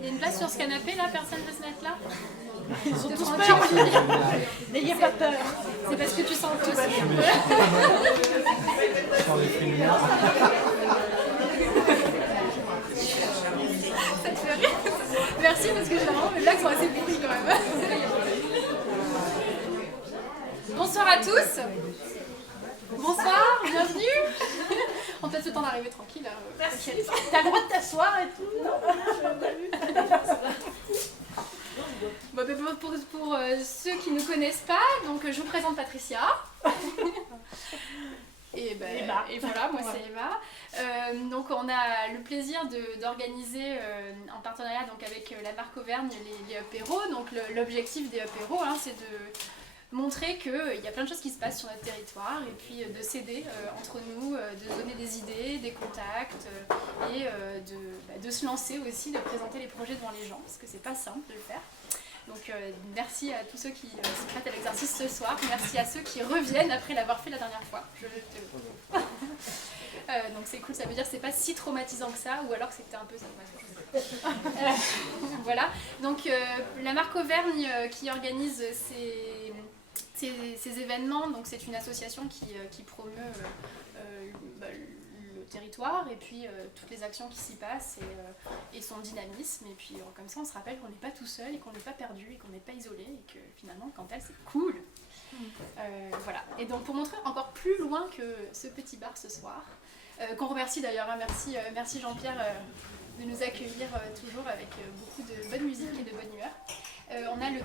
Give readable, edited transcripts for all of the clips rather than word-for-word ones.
Il y a une place sur ce canapé là, personne ne veut se mettre là? Ils ont tous peur. N'ayez pas peur. C'est parce que tu sens le aussi. Ça te fait rire? Merci parce que généralement mes blagues sont assez pourries quand même. Bonsoir à tous. Bonsoir, bienvenue. On te laisse le temps d'arriver tranquille. Merci. T'as le droit de t'asseoir et tout. Bon, pour ceux qui ne nous connaissent pas, donc je vous présente Patricia. Et voilà, moi c'est Eva. Donc on a le plaisir d'organiser en partenariat donc, avec la marque Auvergne les apéros. Donc l'objectif des apéros, c'est de montrer qu'il y a plein de choses qui se passent sur notre territoire et puis de s'aider entre nous, de donner des idées, des contacts et de se lancer aussi, de présenter les projets devant les gens parce que c'est pas simple de le faire. Donc merci à tous ceux qui se prêtent à l'exercice ce soir, merci à ceux qui reviennent après l'avoir fait la dernière fois. Donc c'est cool, ça veut dire que c'est pas si traumatisant que ça, ou alors que c'était un peu ça. Voilà, donc la marque Auvergne qui organise ces événements, donc c'est une association qui promeut le territoire et puis toutes les actions qui s'y passent et son dynamisme, et puis comme ça on se rappelle qu'on n'est pas tout seul et qu'on n'est pas perdu et qu'on n'est pas isolé et que finalement quand elle c'est cool. Voilà, et donc pour montrer encore plus loin que ce petit bar ce soir, qu'on remercie d'ailleurs, merci Jean-Pierre de nous accueillir toujours avec beaucoup de bonne musique et de bonne humeur. On a le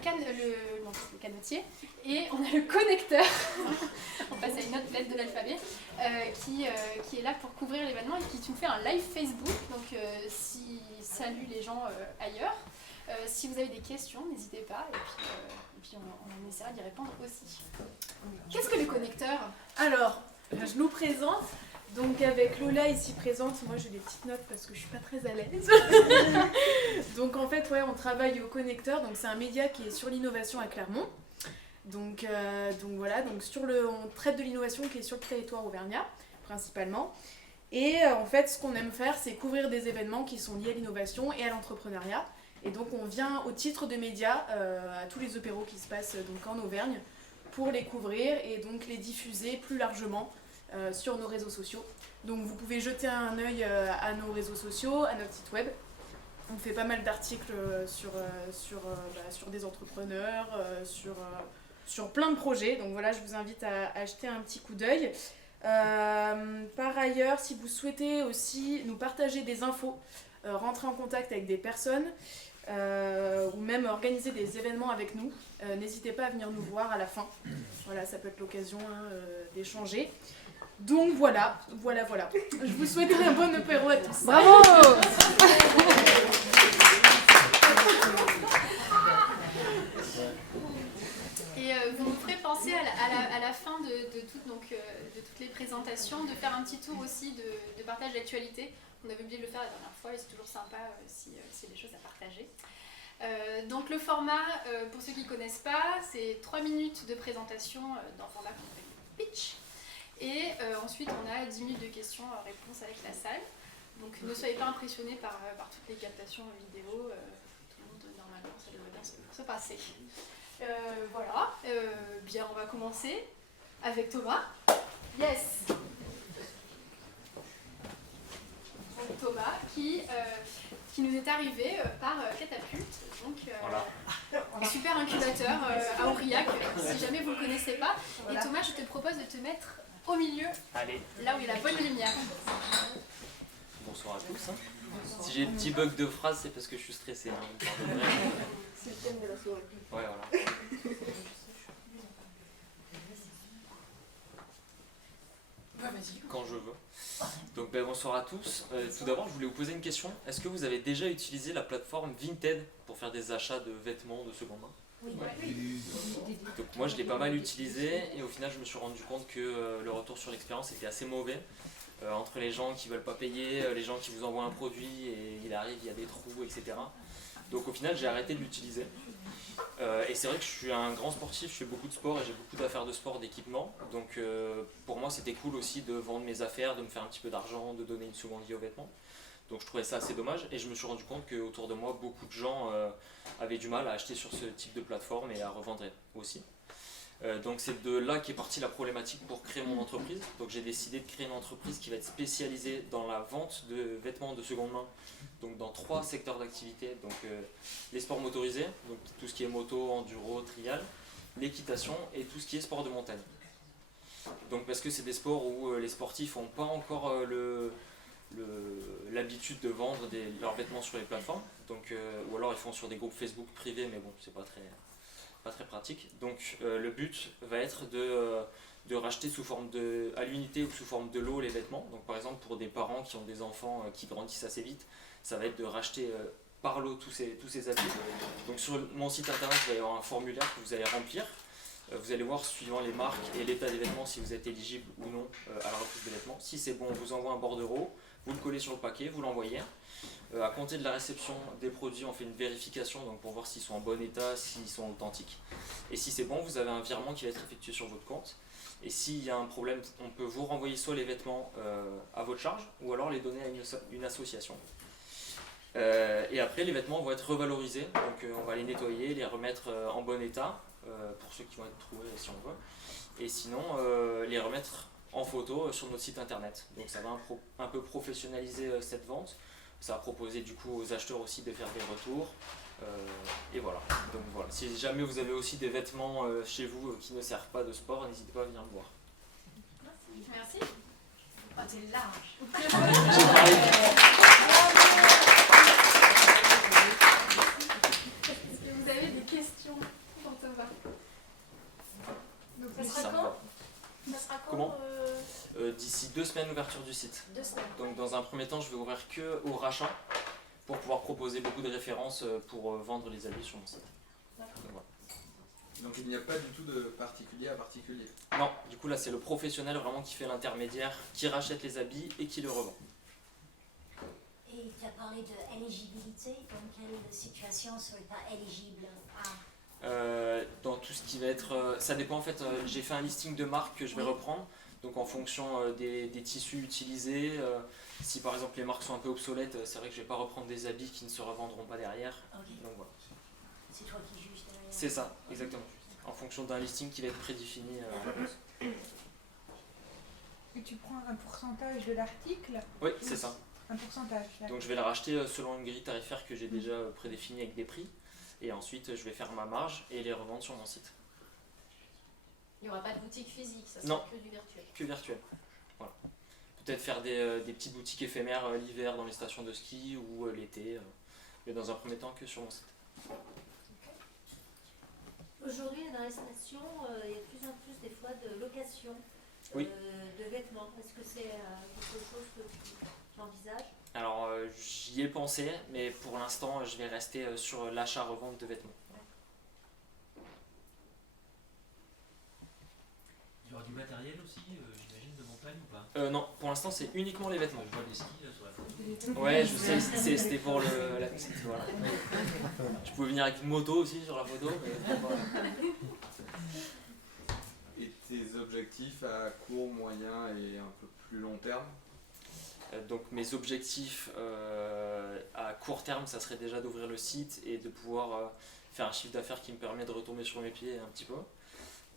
canotier et on a le connecteur, on passe à une autre lettre de l'alphabet, qui est là pour couvrir l'événement et qui nous fait un live Facebook, donc salue les gens ailleurs. Si vous avez des questions, n'hésitez pas et puis on essaiera d'y répondre aussi. Qu'est-ce que le connecteur? Alors, je nous présente. Donc avec Lola ici présente, moi j'ai des petites notes parce que je suis pas très à l'aise. Donc en fait on travaille au Connecteur, donc c'est un média qui est sur l'innovation à Clermont. Donc voilà, donc on traite de l'innovation qui est sur le territoire auvergnat principalement. Et en fait ce qu'on aime faire c'est couvrir des événements qui sont liés à l'innovation et à l'entrepreneuriat. Et donc on vient au titre de média à tous les apéros qui se passent donc en Auvergne pour les couvrir et donc les diffuser plus largement sur nos réseaux sociaux. Donc vous pouvez jeter un œil à nos réseaux sociaux, à notre site web. On fait pas mal d'articles sur des entrepreneurs, sur plein de projets. Donc voilà, je vous invite à jeter un petit coup d'œil. Par ailleurs, si vous souhaitez aussi nous partager des infos, rentrer en contact avec des personnes ou même organiser des événements avec nous, n'hésitez pas à venir nous voir à la fin. Voilà, ça peut être l'occasion d'échanger. Donc voilà. Je vous souhaite un bon apéro à tous. Bravo. Et vous nous ferez penser à la fin de toutes les présentations, de faire un petit tour aussi de partage d'actualité. On avait oublié de le faire la dernière fois et c'est toujours sympa si y a des choses à partager. Donc le format, pour ceux qui ne connaissent pas, c'est 3 minutes de présentation dans le format qu'on appelle pitch. Et ensuite on a 10 minutes de questions-réponses avec la salle. Donc ne soyez pas impressionnés par toutes les captations vidéo, tout le monde normalement ça devrait bien se passer. Voilà, bien on va commencer avec Thomas. Yes. Donc Thomas qui nous est arrivé par Catapulte, donc un super incubateur à Aurillac, si jamais vous ne le connaissez pas. Et Thomas, je te propose de te mettre au milieu, allez, là où il y a la bonne lumière. Bonsoir à tous. Si j'ai des petits bugs de phrases, c'est parce que je suis stressé. C'est le thème de la soirée. Ouais, voilà. vas-y. quand je veux. Donc bonsoir à tous. Tout d'abord, je voulais vous poser une question. Est-ce que vous avez déjà utilisé la plateforme Vinted pour faire des achats de vêtements de seconde main? Oui. Donc moi je l'ai pas mal utilisé et au final je me suis rendu compte que le retour sur l'expérience était assez mauvais. Entre les gens qui veulent pas payer, les gens qui vous envoient un produit et il arrive, il y a des trous, etc. Donc au final j'ai arrêté de l'utiliser. Et c'est vrai que je suis un grand sportif, je fais beaucoup de sport et j'ai beaucoup d'affaires de sport, d'équipement. Donc pour moi c'était cool aussi de vendre mes affaires, de me faire un petit peu d'argent, de donner une seconde vie aux vêtements. Donc je trouvais ça assez dommage et je me suis rendu compte qu'autour de moi beaucoup de gens avaient du mal à acheter sur ce type de plateforme et à revendre aussi. Donc c'est de là qu'est partie la problématique pour créer mon entreprise. Donc j'ai décidé de créer une entreprise qui va être spécialisée dans la vente de vêtements de seconde main, donc dans 3 secteurs d'activité. Donc les sports motorisés, donc tout ce qui est moto, enduro, trial, l'équitation et tout ce qui est sport de montagne. Donc parce que c'est des sports où les sportifs n'ont pas encore l'habitude de vendre leurs vêtements sur les plateformes, donc, ou alors ils font sur des groupes Facebook privés, mais bon, c'est pas très pratique. Donc le but va être de racheter sous forme à l'unité ou sous forme de lot les vêtements. Donc par exemple pour des parents qui ont des enfants qui grandissent assez vite, ça va être de racheter par lot tous ces habits. Donc sur mon site internet, il va y avoir un formulaire que vous allez remplir. Vous allez voir suivant les marques et l'état des vêtements si vous êtes éligible ou non à la reprise des vêtements. Si c'est bon, on vous envoie un bordereau, vous le collez sur le paquet, vous l'envoyez. À compter de la réception des produits, on fait une vérification donc pour voir s'ils sont en bon état, s'ils sont authentiques. Et si c'est bon, vous avez un virement qui va être effectué sur votre compte. Et s'il y a un problème, on peut vous renvoyer soit les vêtements à votre charge ou alors les donner à une association. Et après, les vêtements vont être revalorisés, donc on va les nettoyer, les remettre en bon état, pour ceux qui vont être trouvés si on veut. Et sinon, les remettre en photo sur notre site internet. Donc ça va un peu professionnaliser cette vente. Ça va proposer du coup aux acheteurs aussi de faire des retours. Et voilà. Donc voilà. Si jamais vous avez aussi des vêtements chez vous qui ne servent pas de sport, n'hésitez pas à venir me voir. Merci. Oh, t'es large. Est-ce que vous avez des questions pour Thomas? Donc Ça ça sera me quand? va. Ça sera quand Comment D'ici 2 semaines d'ouverture du site. 2 semaines. Donc dans un premier temps, je vais ouvrir que au rachat pour pouvoir proposer beaucoup de références pour vendre les habits sur mon site. D'accord. Donc, voilà. Donc il n'y a pas du tout de particulier à particulier. Non, du coup là c'est le professionnel vraiment qui fait l'intermédiaire, qui rachète les habits et qui le revend. Et tu as parlé de éligibilité, dans quelle situation serait pas éligible à... Dans tout ce qui va être... ça dépend en fait, j'ai fait un listing de marques que je vais reprendre. Donc en fonction des tissus utilisés, si par exemple les marques sont un peu obsolètes, c'est vrai que je ne vais pas reprendre des habits qui ne se revendront pas derrière. Ok. Donc voilà. C'est toi qui juges derrière. C'est ça, exactement. En fonction d'un listing qui va être prédéfini à la base. Et tu prends un pourcentage de l'article? Oui, c'est ça. Un pourcentage. Donc je vais la racheter selon une grille tarifaire que j'ai déjà prédéfinie avec des prix. Et ensuite je vais faire ma marge et les revendre sur mon site. Il n'y aura pas de boutique physique, ça Non. sera que du virtuel. Que virtuel. Voilà. Peut-être faire des petites boutiques éphémères l'hiver dans les stations de ski ou l'été. Mais dans un premier temps que sur mon site. Aujourd'hui, dans les stations, il y a de plus en plus des fois de location Oui. de vêtements. Est-ce que c'est quelque chose que tu envisages? Alors j'y ai pensé, mais pour l'instant je vais rester sur l'achat-revente de vêtements. Il y aura du matériel aussi, j'imagine, de montagne ou pas? Non, pour l'instant c'est uniquement les vêtements. Je vois des skis là sur la photo. Ouais, je sais, c'était pour la petite, voilà. Je pouvais venir avec une moto aussi sur la photo, mais voilà. Et tes objectifs à court, moyen et un peu plus long terme? Donc mes objectifs à court terme, ça serait déjà d'ouvrir le site et de pouvoir faire un chiffre d'affaires qui me permet de retomber sur mes pieds un petit peu.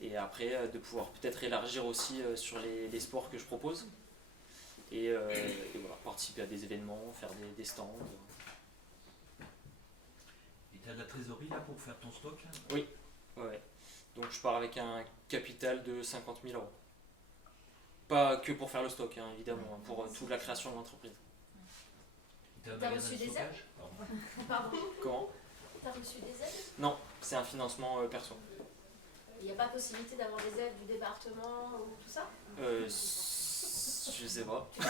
Et après de pouvoir peut-être élargir aussi sur les sports que je propose. Et voilà, participer à des événements, faire des stands. Et tu as de la trésorerie là pour faire ton stock là? Oui, ouais. Donc je pars avec un capital de 50 000 €. Pas que pour faire le stock, hein, évidemment, pour toute la création de l'entreprise. Tu as un T'as magasin reçu de des stockage? Pardon. Pardon. Comment? T'as reçu des aides? Non, c'est un financement perso. Il n'y a pas possibilité d'avoir des aides du département ou tout ça? Je sais pas. Il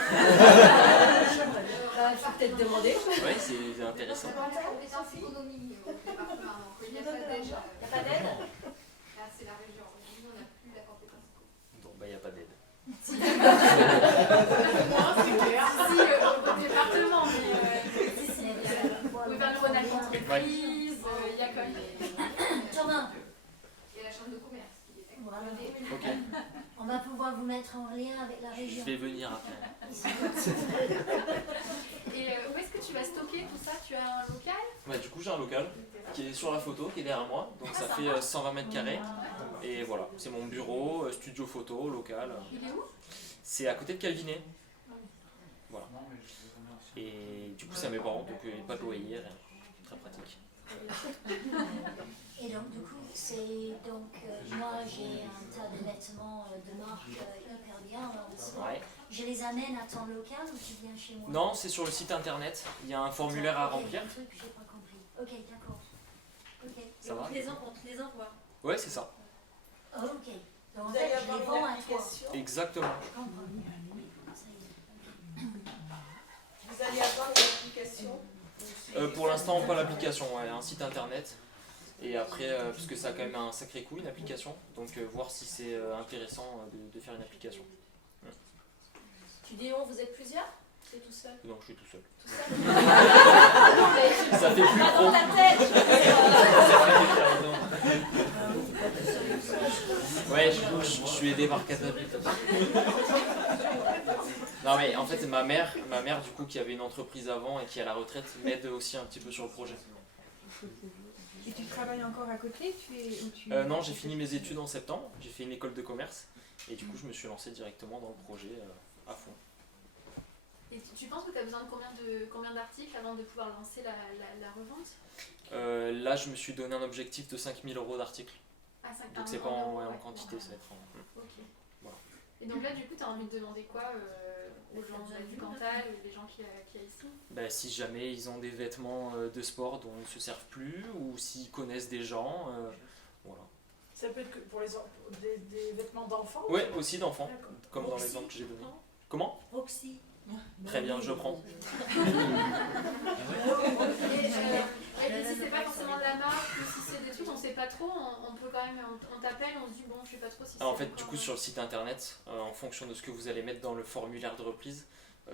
faut peut-être demander. Ouais, c'est intéressant. La compétence économie au département, donc il n'y a pas d'aide. Il n'y a pas d'aide? Là, c'est la région. Nous, on n'a plus la compétence économie. Donc, il n'y a pas d'aide. Si, au département, mais gouvernement d'entreprise, il y a quand même. Thomas, Et la chambre de commerce qui est voilà. Ok. On va pouvoir vous mettre en lien avec la Je région. vais venir après. Et où est-ce que tu vas stocker tout ça? Tu as un local? Bah, du coup, j'ai un local qui est sur la photo, qui est derrière moi. Donc, ça fait 120 mètres carrés. Et voilà, c'est mon bureau, studio photo, local. Il est où? C'est à côté de Calvinet. Voilà. Et du coup, c'est à mes parents, donc pas de loyer, rien. Très pratique. Et donc, du coup, moi j'ai un tas de vêtements de marque hyper bien. Ouais. Je les amène à ton local ou tu viens chez moi? Non, c'est sur le site internet. Il y a un formulaire à Ok, remplir. un truc que j'ai pas compris. Ok, d'accord. Ok. Ça va? On te les envoie. Ouais, c'est ça. Oh, ok. Donc en Vous fait, allez je avoir les une vends à toi. application. Exactement. Je comprends. Ça y est. Vous allez avoir une application. Pour l'instant, pas l'application, ouais, un site internet. Et après, parce que ça a quand même un sacré coût, une application. Donc, voir si c'est intéressant de faire une application. Tu dis vous êtes plusieurs? C'est tout seul? Non, je suis tout seul. Tout seul? Ça fait plus Pas pro. dans ta tête, je veux dire. Ouais, je suis aidé par Catapulte. Non mais en fait ma mère du coup qui avait une entreprise avant et qui est à la retraite m'aide aussi un petit peu sur le projet. Et tu travailles encore à côté Non, j'ai fini mes études en septembre, j'ai fait une école de commerce et du coup je me suis lancé directement dans le projet à fond. Et tu penses que tu as besoin de combien d'articles avant de pouvoir lancer la revente? Là je me suis donné un objectif de 5 000 € d'articles. Ah, 5 Donc c'est pas en quantité, ça va être en... Ok. Voilà. Et donc là, du coup, tu as envie de demander quoi aux gens du Cantal ou les gens qui y a ici? Bah, si jamais ils ont des vêtements de sport dont ils ne se servent plus ou s'ils connaissent des gens, voilà. Ça peut être que pour des vêtements d'enfants? Ouais, aussi d'enfants, D'accord. comme dans Roxy, l'exemple que j'ai donné. non? Comment? Roxy. Très bien, je prends. Et si c'est pas forcément de la marque ou si c'est des trucs, on sait pas trop, on peut quand même, on t'appelle, on se dit bon, je sais pas trop si c'est. En fait, du encore, coup, sur le site internet, en fonction de ce que vous allez mettre dans le formulaire de reprise,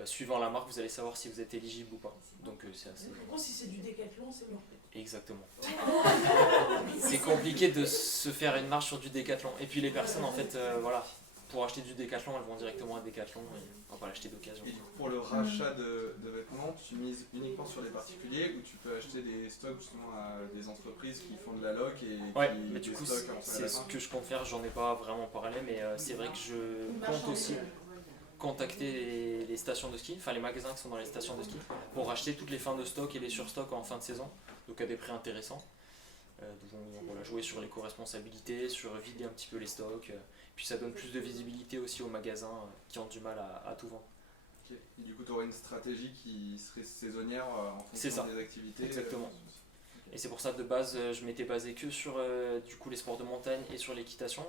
suivant la marque, vous allez savoir si vous êtes éligible ou pas. Donc c'est assez... Par contre, si c'est du Décathlon, c'est bon. Exactement. C'est compliqué de se faire une marge sur du Décathlon. Et puis les personnes, en fait, voilà, pour acheter du Décathlon, elles vont directement à Décathlon et on va pas l'acheter d'occasion. Et du coup, pour le rachat de vêtements, tu mises uniquement sur les particuliers ou tu peux acheter des stocks justement à des entreprises qui font de la loc et Ouais, qui mais du coup, déstockent un peu à c'est la ce fin? que je compte faire. J'en ai pas vraiment parlé, mais c'est vrai que je compte aussi contacter les stations de ski, enfin les magasins qui sont dans les stations de ski, pour racheter toutes les fins de stock et les surstocks en fin de saison, donc à des prix intéressants. Donc voilà, jouer sur l'éco-responsabilité, sur vider un petit peu les stocks, puis ça donne plus de visibilité aussi aux magasins qui ont du mal à tout vendre. Ok. Et du coup, tu aurais une stratégie qui serait saisonnière en C'est ça. fonction des activités? Exactement. Et c'est pour ça de base je m'étais basé que sur du coup les sports de montagne et sur l'équitation.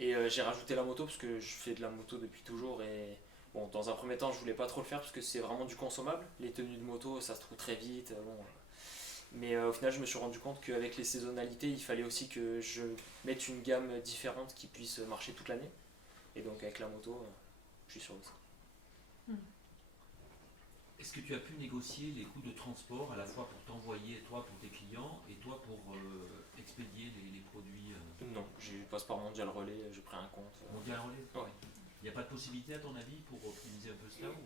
Et j'ai rajouté la moto parce que je fais de la moto depuis toujours et bon, dans un premier temps je voulais pas trop le faire parce que c'est vraiment du consommable. Les tenues de moto ça se trouve très vite. Bon. Mais au final je me suis rendu compte qu'avec les saisonnalités il fallait aussi que je mette une gamme différente qui puisse marcher toute l'année. Et donc avec la moto je suis sûr de ça. Est-ce que tu as pu négocier les coûts de transport à la fois pour t'envoyer, toi pour tes clients, et toi pour expédier les produits Non, je passe par Mondial Relais, j'ai pris un compte. Mondial Relais? Ouais. Il n'y a pas de possibilité à ton avis pour optimiser un peu cela ou...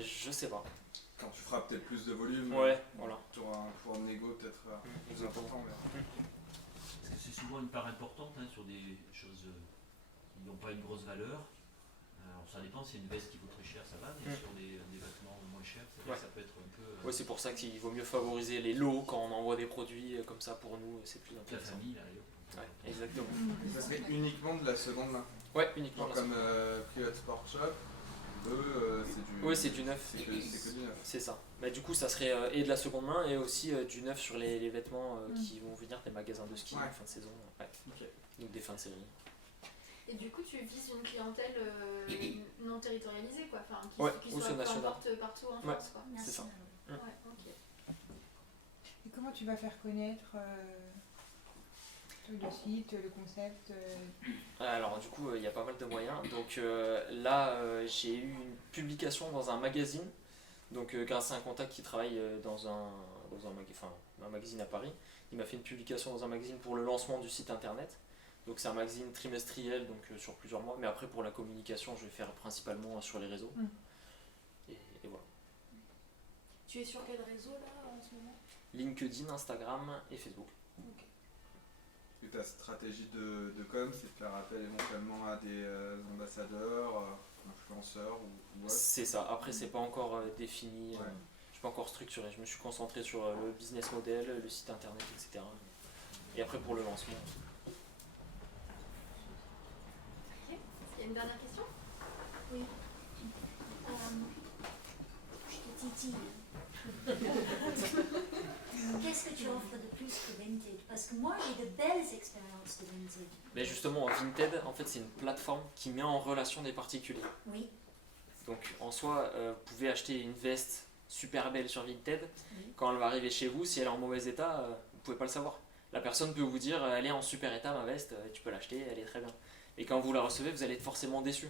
Je sais pas. Quand tu feras peut-être plus de volume, Ouais, voilà. tu auras un pouvoir de négo peut-être plus important. Mais... Parce que c'est souvent une part importante hein, sur des choses qui n'ont pas une grosse valeur. Alors ça dépend, si une veste qui vaut très cher, ça va, mais sur des vêtements moins chers, c'est vrai que ça peut être un peu... Ouais, c'est pour ça qu'il vaut mieux favoriser les lots quand on envoie des produits comme ça pour nous, c'est plus la intéressant. famille, là, d'ailleurs. Ouais, exactement. Ça serait uniquement de la seconde main. Ouais, uniquement Genre la comme Private Sport Shop, eux, c'est du... Ouais, c'est du neuf. C'est que du neuf. C'est ça. Bah, du coup, ça serait et de la seconde main et aussi du neuf sur les vêtements qui vont venir des magasins de ski en fin de saison. Ouais. Ok. Donc des fins de série. Et du coup, tu vises une clientèle non non territorialisé, quoi. Enfin, qui, Ouais, qui ou soit c'est peu national. importe partout en Ouais. France, quoi. C'est ça. Ouais, ok. Et comment tu vas faire connaître le site, le concept Alors du coup, il y a pas mal de moyens. Donc là, j'ai eu une publication dans un magazine. Donc grâce à un contact qui travaille dans un magazine à Paris, il m'a fait une publication dans un magazine pour le lancement du site internet. Donc c'est un magazine trimestriel, donc sur plusieurs mois. Mais après pour la communication, je vais faire principalement sur les réseaux. Et voilà. Tu es sur quel réseau là en ce moment? LinkedIn, Instagram et Facebook. Et ta stratégie de com, c'est de faire appel éventuellement à des ambassadeurs, influenceurs ou autre. C'est ça. Après, c'est pas encore défini. Ouais. Je suis pas encore structuré. Je me suis concentré sur le business model, le site internet, etc. Et après pour le lancement. Ok. Est-ce qu'il y a une dernière question? Oui. Je te titille. Qu'est-ce que tu offres de plus que Vinted? Parce que moi, j'ai de belles expériences de Vinted. Mais justement, Vinted, en fait, c'est une plateforme qui met en relation des particuliers. Oui. Donc, en soi, vous pouvez acheter une veste super belle sur Vinted. Oui. Quand elle va arriver chez vous, si elle est en mauvais état, vous pouvez pas le savoir. La personne peut vous dire, elle est en super état, ma veste, tu peux l'acheter, elle est très bien. Et quand vous la recevez, vous allez être forcément déçu.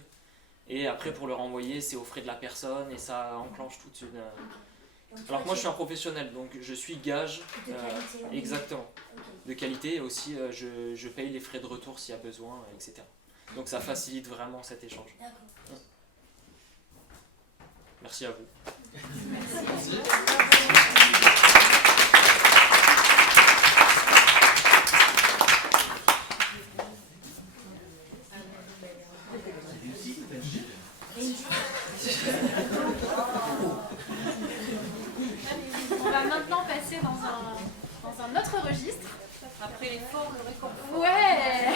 Et après, pour le renvoyer, c'est aux frais de la personne et ça enclenche toute une... Donc, Alors que moi, je suis un professionnel, donc je suis gage. De qualité, oui. Exactement. Ok. De qualité, et aussi je paye les frais de retour s'il y a besoin, etc. Donc ça facilite vraiment cet échange. D'accord. Merci à vous. Merci. On va maintenant passer dans un autre registre. Après l'effort, le réconfort. Ouais.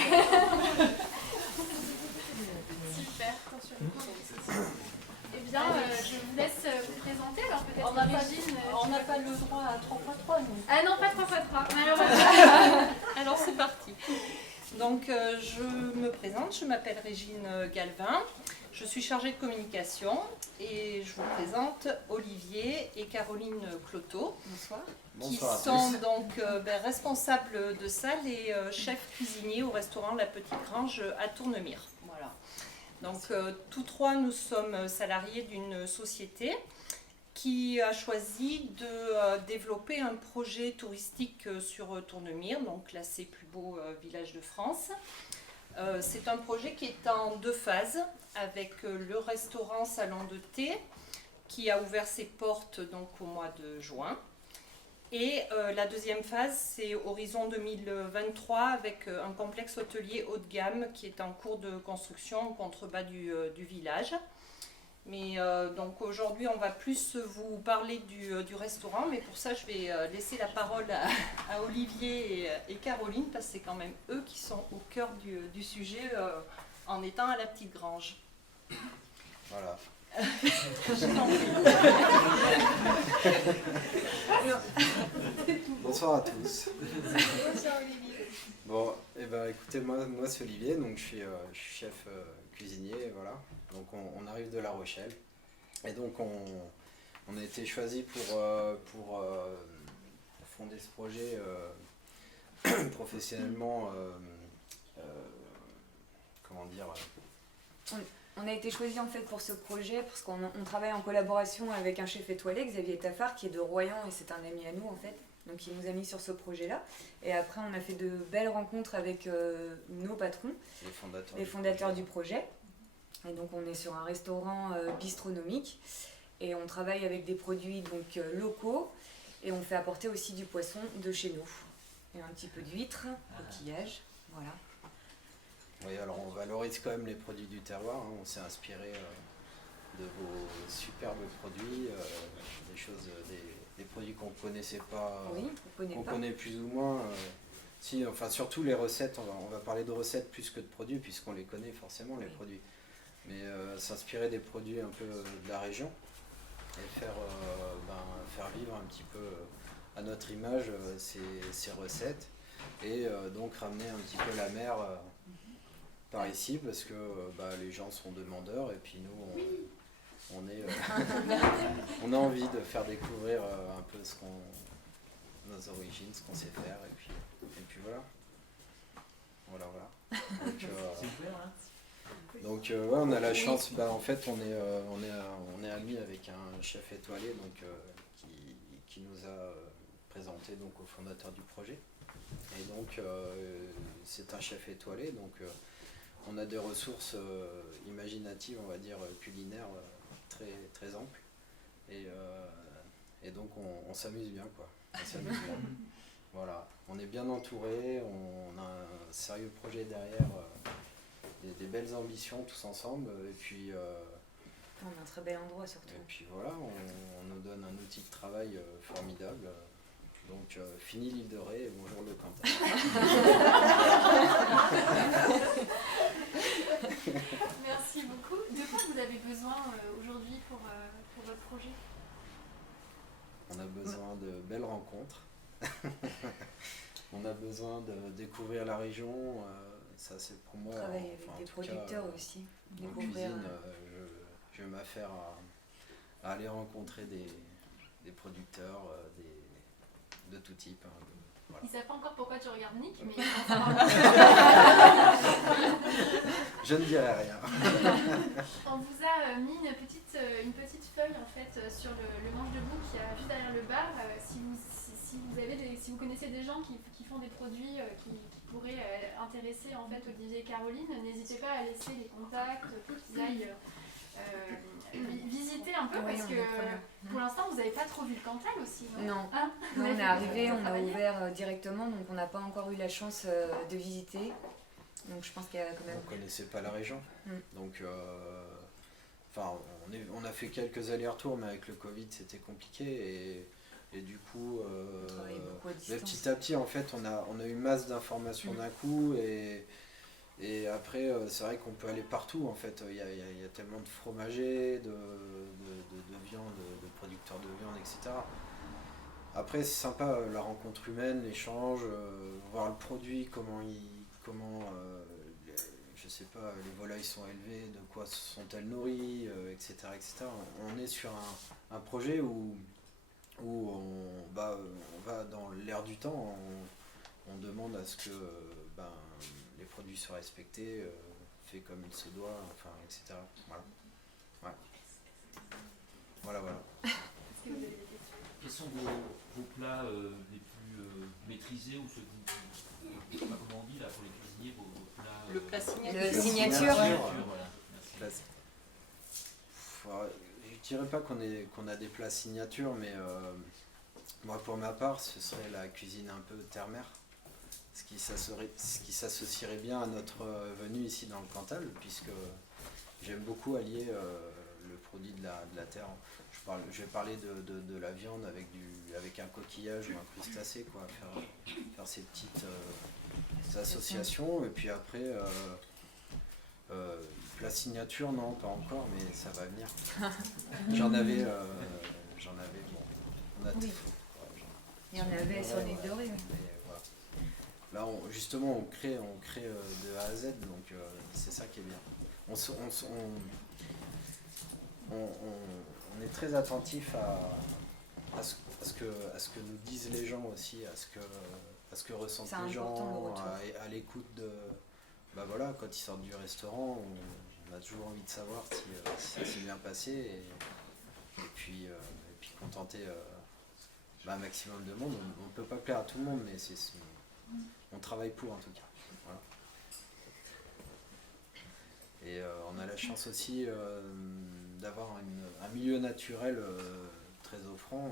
Super. Eh bien, je vous laisse vous présenter. Alors peut-être On n'a pas, Régine, on n'a pas le droit à 3x3, nous. Ah non, pas 3x3, malheureusement. Alors c'est parti. Donc je me présente, je m'appelle Régine Galvin, je suis chargée de communication et je vous présente Olivier et Caroline Cloteau. Bonsoir. Bonsoir Qui sont donc responsables de salle et chefs cuisiniers au restaurant La Petite Grange à Tournemire. Voilà. Donc tous trois nous sommes salariés d'une société qui a choisi de développer un projet touristique sur Tournemire, donc classé plus beau village de France. C'est un projet qui est en 2 phases, avec le restaurant Salon de thé, qui a ouvert ses portes donc au mois de juin. Et la deuxième phase, c'est horizon 2023, avec un complexe hôtelier haut de gamme qui est en cours de construction au contrebas du village. Mais donc aujourd'hui, on va plus vous parler du restaurant, mais pour ça, je vais laisser la parole à Olivier et Caroline, parce que c'est quand même eux qui sont au cœur du sujet en étant à la Petite Grange. Voilà. Bonsoir à tous. Bonsoir Olivier. Bon, et ben écoutez, moi c'est Olivier, donc je suis chef cuisinier, voilà. Donc on arrive de La Rochelle. Et donc on a été choisi pour fonder ce projet professionnellement, comment dire. On a été choisi en fait pour ce projet parce qu'on travaille en collaboration avec un chef étoilé, Xavier Taffard, qui est de Royan et c'est un ami à nous en fait. Donc il nous a mis sur ce projet-là. Et après on a fait de belles rencontres avec nos patrons, les fondateurs du projet. Et donc on est sur un restaurant bistronomique et on travaille avec des produits donc locaux et on fait apporter aussi du poisson de chez nous. Et un petit peu d'huîtres, coquillages, voilà. Oui, alors on valorise quand même les produits du terroir, hein. On s'est inspiré de vos superbes produits, des choses, des produits qu'on ne connaissait pas, qu'on connaît plus ou moins. Si, enfin surtout les recettes, on va parler de recettes plus que de produits, puisqu'on les connaît forcément les produits. Mais s'inspirer des produits un peu de la région et faire vivre un petit peu à notre image ces recettes et donc ramener un petit peu la mer par ici parce que les gens sont demandeurs et puis nous on est on a envie de faire découvrir un peu nos origines, ce qu'on sait faire et puis voilà. Donc on a la chance, en fait on est amis avec un chef étoilé qui nous a présenté donc au fondateur du projet. Et donc c'est un chef étoilé, donc on a des ressources imaginatives, on va dire culinaires très, très amples. Et donc on s'amuse bien quoi. On s'amuse bien. Voilà, on est bien entouré, on a un sérieux projet derrière, des belles ambitions tous ensemble. Et puis on a un très bel endroit surtout. Et puis voilà, on nous donne un outil de travail formidable. Donc fini l'île de Ré et bonjour le Cantal. Merci beaucoup. De quoi vous avez besoin aujourd'hui pour votre projet? On a besoin de belles rencontres. On a besoin de découvrir la région. Ça c'est pour moi. Travailler avec des producteurs aussi. En cuisine, je m'affaire à aller rencontrer des producteurs, de tout type. Voilà. Ils savent pas encore pourquoi tu regardes Nick, mais je ne dirai rien. On vous a mis une petite feuille en fait sur le manche de boue qui est juste derrière le bar. Si vous connaissez des gens qui font des produits qui pourraient intéresser en fait Olivier et Caroline, n'hésitez pas à laisser les contacts pour qu'ils aillent visiter un peu parce que pour l'instant vous n'avez pas trop vu le Cantal aussi, non? Non, on est arrivé, on a ouvert directement, donc on n'a pas encore eu la chance de visiter. Donc je pense qu'il y a quand même... On ne connaissait pas la région, donc on a fait quelques allers-retours, mais avec le Covid c'était compliqué et du coup petit à petit en fait on a eu masse d'informations d'un coup et après c'est vrai qu'on peut aller partout en fait, il y a tellement de fromagers, de viande, de producteurs de viande, etc. Après c'est sympa la rencontre humaine, l'échange, voir le produit, comment je sais pas, les volailles sont élevées, de quoi sont-elles nourries, etc., etc. On est sur un projet où on va dans l'air du temps, on demande à ce que les produits soient respectés, faits comme il se doit, enfin, etc. Voilà. Quels sont vos plats les plus maîtrisés ou ceux que vous, comment on dit là pour les cuisiniers, vos plats le plat signature. Voilà. Je dirais pas qu'on a des plats signatures, mais moi pour ma part ce serait la cuisine un peu terre-mer, ce qui s'associerait bien à notre venue ici dans le Cantal, puisque j'aime beaucoup allier le produit de la terre. Je vais parler de la viande avec un coquillage ou un crustacé, quoi, faire ces petites associations, et puis après la signature, non, pas encore, mais ça va venir. J'en avais, bon, on a oui. Il y en avait sur l'île de Ré. Voilà. Là, justement, on crée de A à Z, donc c'est ça qui est bien. On est très attentif à ce que nous disent les gens aussi, à ce que ressentent les gens, à l'écoute de... voilà, quand ils sortent du restaurant, on a toujours envie de savoir si ça s'est bien passé et puis contenter un maximum de monde. On ne peut pas plaire à tout le monde, mais on travaille pour en tout cas. Voilà. Et on a la chance aussi d'avoir un milieu naturel très offrant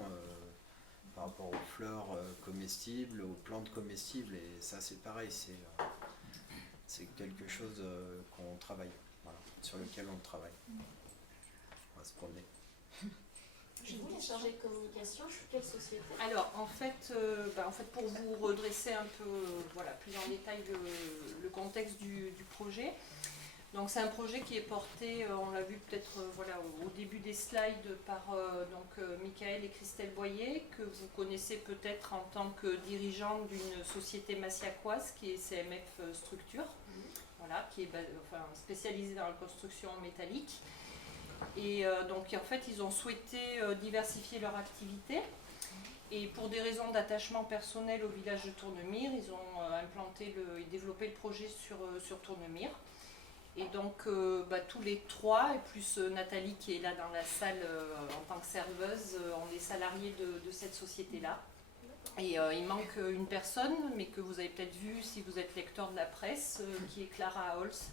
par rapport aux fleurs comestibles, aux plantes comestibles, et ça c'est pareil, c'est quelque chose qu'on travaille, voilà, sur lequel on travaille. On va se promener. Vous êtes chargé de communication, c'est quelle société? Alors en fait, pour vous redresser un peu plus en détail le contexte du projet. Donc c'est un projet qui est porté, on l'a vu peut-être au début des slides, par Michael et Christelle Boyer, que vous connaissez peut-être en tant que dirigeante d'une société massiacoise qui est CMF Structure, voilà, qui est spécialisé dans la construction métallique. Et donc en fait ils ont souhaité diversifier leur activité. Et pour des raisons d'attachement personnel au village de Tournemire, ils ont implanté et développé le projet sur Tournemire. Et donc tous les trois, et plus Nathalie qui est là dans la salle en tant que serveuse, on est salariés de cette société-là. Et il manque une personne, mais que vous avez peut-être vu si vous êtes lecteur de la presse, qui est Clara Holz,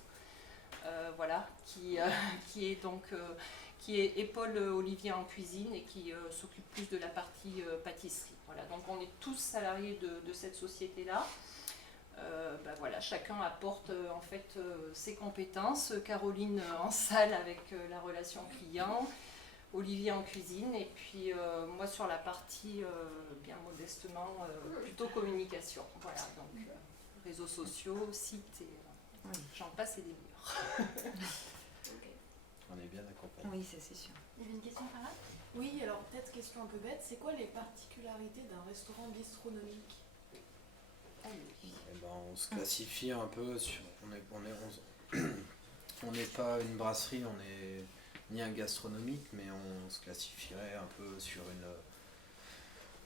voilà, qui est épaule Olivier en cuisine et qui s'occupe plus de la partie pâtisserie. Voilà, donc on est tous salariés de cette société-là. Voilà, chacun apporte en fait ses compétences. Caroline en salle avec la relation client, Olivier en cuisine et puis moi sur la partie bien modestement plutôt communication. Voilà, donc réseaux sociaux, sites et j'en passe et des meilleurs. On est bien accompagné. Oui, ça c'est sûr. Il y avait une question par là? Oui, alors peut-être question un peu bête, c'est quoi les particularités d'un restaurant bistronomique? Eh ben, on se classifie un peu sur. On n'est pas une brasserie, on n'est ni un gastronomique, mais on se classifierait un peu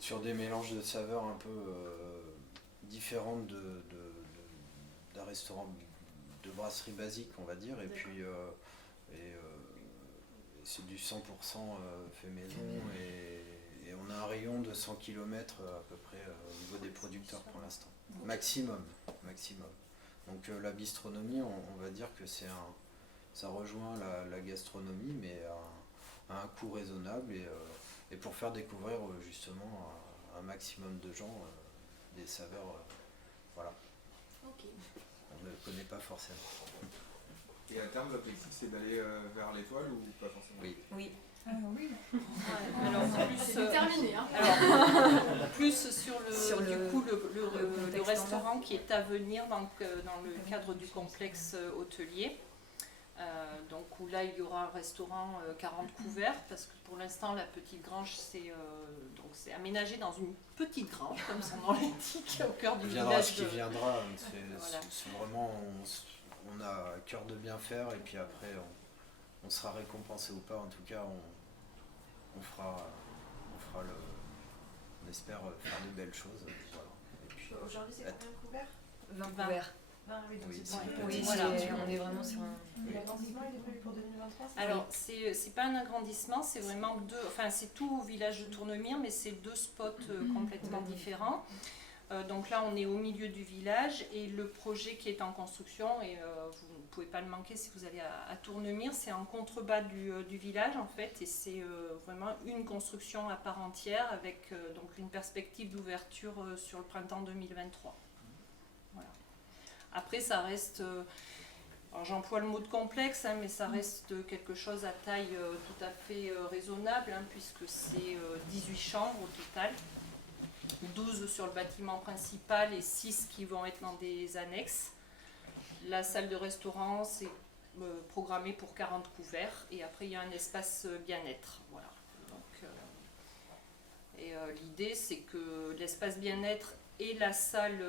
sur des mélanges de saveurs un peu différentes d'un restaurant de brasserie basique, on va dire. Et puis c'est du 100% fait maison et on a un rayon de 100 km à peu près au niveau des producteurs pour l'instant. Maximum. Donc la bistronomie, on va dire que ça rejoint la gastronomie, mais à un coût raisonnable et pour faire découvrir justement à un maximum de gens des saveurs, voilà. On ne connaît pas forcément. Et à terme, l'objectif c'est d'aller vers l'étoile ou pas forcément? Oui. Oui. Alors C'est déterminé. Hein. Alors, plus sur le restaurant qui est à venir dans le cadre du complexe hôtelier. Donc où là il y aura un restaurant 40 couverts parce que pour l'instant la petite grange c'est aménagé dans une petite grange comme son nom l'indique au cœur du village. Ce qui viendra, Voilà. c'est vraiment on a à cœur de bien faire et puis après on sera récompensé ou pas, en tout cas on espère faire de belles choses. Voilà. Et puis, aujourd'hui c'est combien de couverts? 20 couverts. Oui, donc Oui, c'est c'est pas Oui, Voilà. on est vraiment sur un... L'agrandissement il est prévu pour 2023? Alors c'est pas un agrandissement, c'est vraiment c'est tout au village de Tournemire, mais c'est deux spots complètement différents. Donc là on est au milieu du village et le projet qui est en construction, et vous ne pouvez pas le manquer si vous allez à Tournemire, c'est en contrebas du village en fait, et c'est vraiment une construction à part entière avec donc une perspective d'ouverture sur le printemps 2023. Voilà. Après ça reste, alors j'emploie le mot de complexe, hein, mais ça reste quelque chose à taille tout à fait raisonnable, hein, puisque c'est 18 chambres au total. 12 sur le bâtiment principal et 6 qui vont être dans des annexes. La salle de restaurant, c'est programmé pour 40 couverts et après il y a un espace bien-être. Voilà. Donc, l'idée c'est que l'espace bien-être et la salle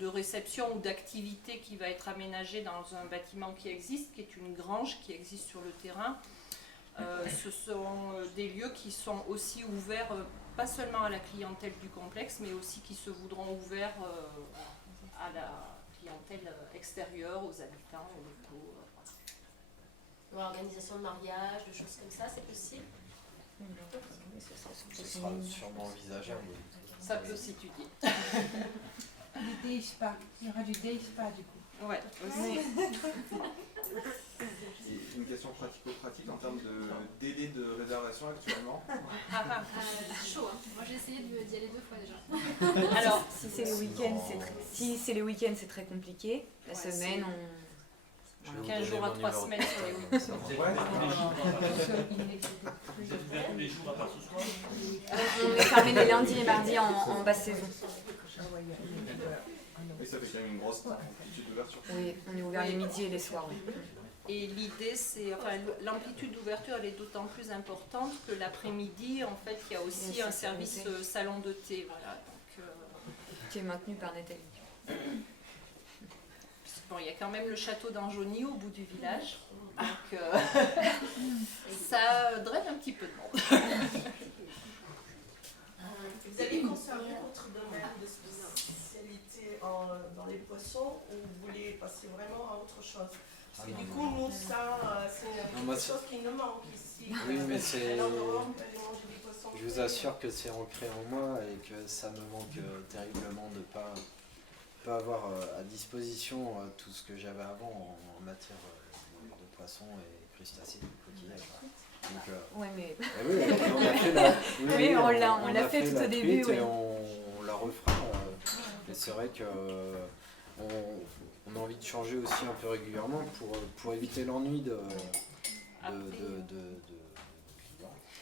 de réception ou d'activité qui va être aménagée dans un bâtiment qui existe, qui est une grange qui existe sur le terrain, ce sont des lieux qui sont aussi ouverts pas seulement à la clientèle du complexe, mais aussi qui se voudront ouverts à la clientèle extérieure, aux habitants, aux locaux. L'organisation de mariage, de choses comme ça, c'est possible? ce sera sûrement envisageable. Ça peut s'étudier. Du day spa, il y aura du day spa du coup. Ouais, aussi. Et une question pratico-pratique en termes de délai de réservation actuellement. Chaud, hein. Moi j'ai essayé d'y aller 2 fois déjà. Alors, si c'est les week-ends, c'est très compliqué. La semaine, Je vais vous 15 donner jours à mon 3 numéro de semaines sur les téléphone. Vous êtes ouvert tous les jours à part ce soir? on est fermé les lundis et mardis en basse saison. Oui, ça fait quand même une grosse amplitude d'ouverture. Oui, on est ouvert les midis et les soirs. Oui. Et l'idée, c'est, l'amplitude d'ouverture, elle est d'autant plus importante que l'après-midi, en fait, il y a aussi un service salon de thé, voilà. Donc, qui est maintenu par Nathalie. Bon, il y a quand même le château d'Anjony au bout du village, donc ça draine un petit peu de monde. Vous avez conservé votre domaine de spécialité dans les poissons ou vous voulez passer vraiment à autre chose? Parce que du coup, nous, ça, c'est quelque chose qui nous manque ici. Oui, mais c'est... Alors, on peut aller manger des poissons. Je vous assure que c'est ancré en moi et que ça me manque terriblement de pas avoir à disposition tout ce que j'avais avant en matière de poissons et crustacés, coquillages. Donc, ouais, mais... oui, on a fait la, oui, on l'a fait tout au début. Et on la refera. Et c'est vrai que on a envie de changer aussi un peu régulièrement pour éviter l'ennui de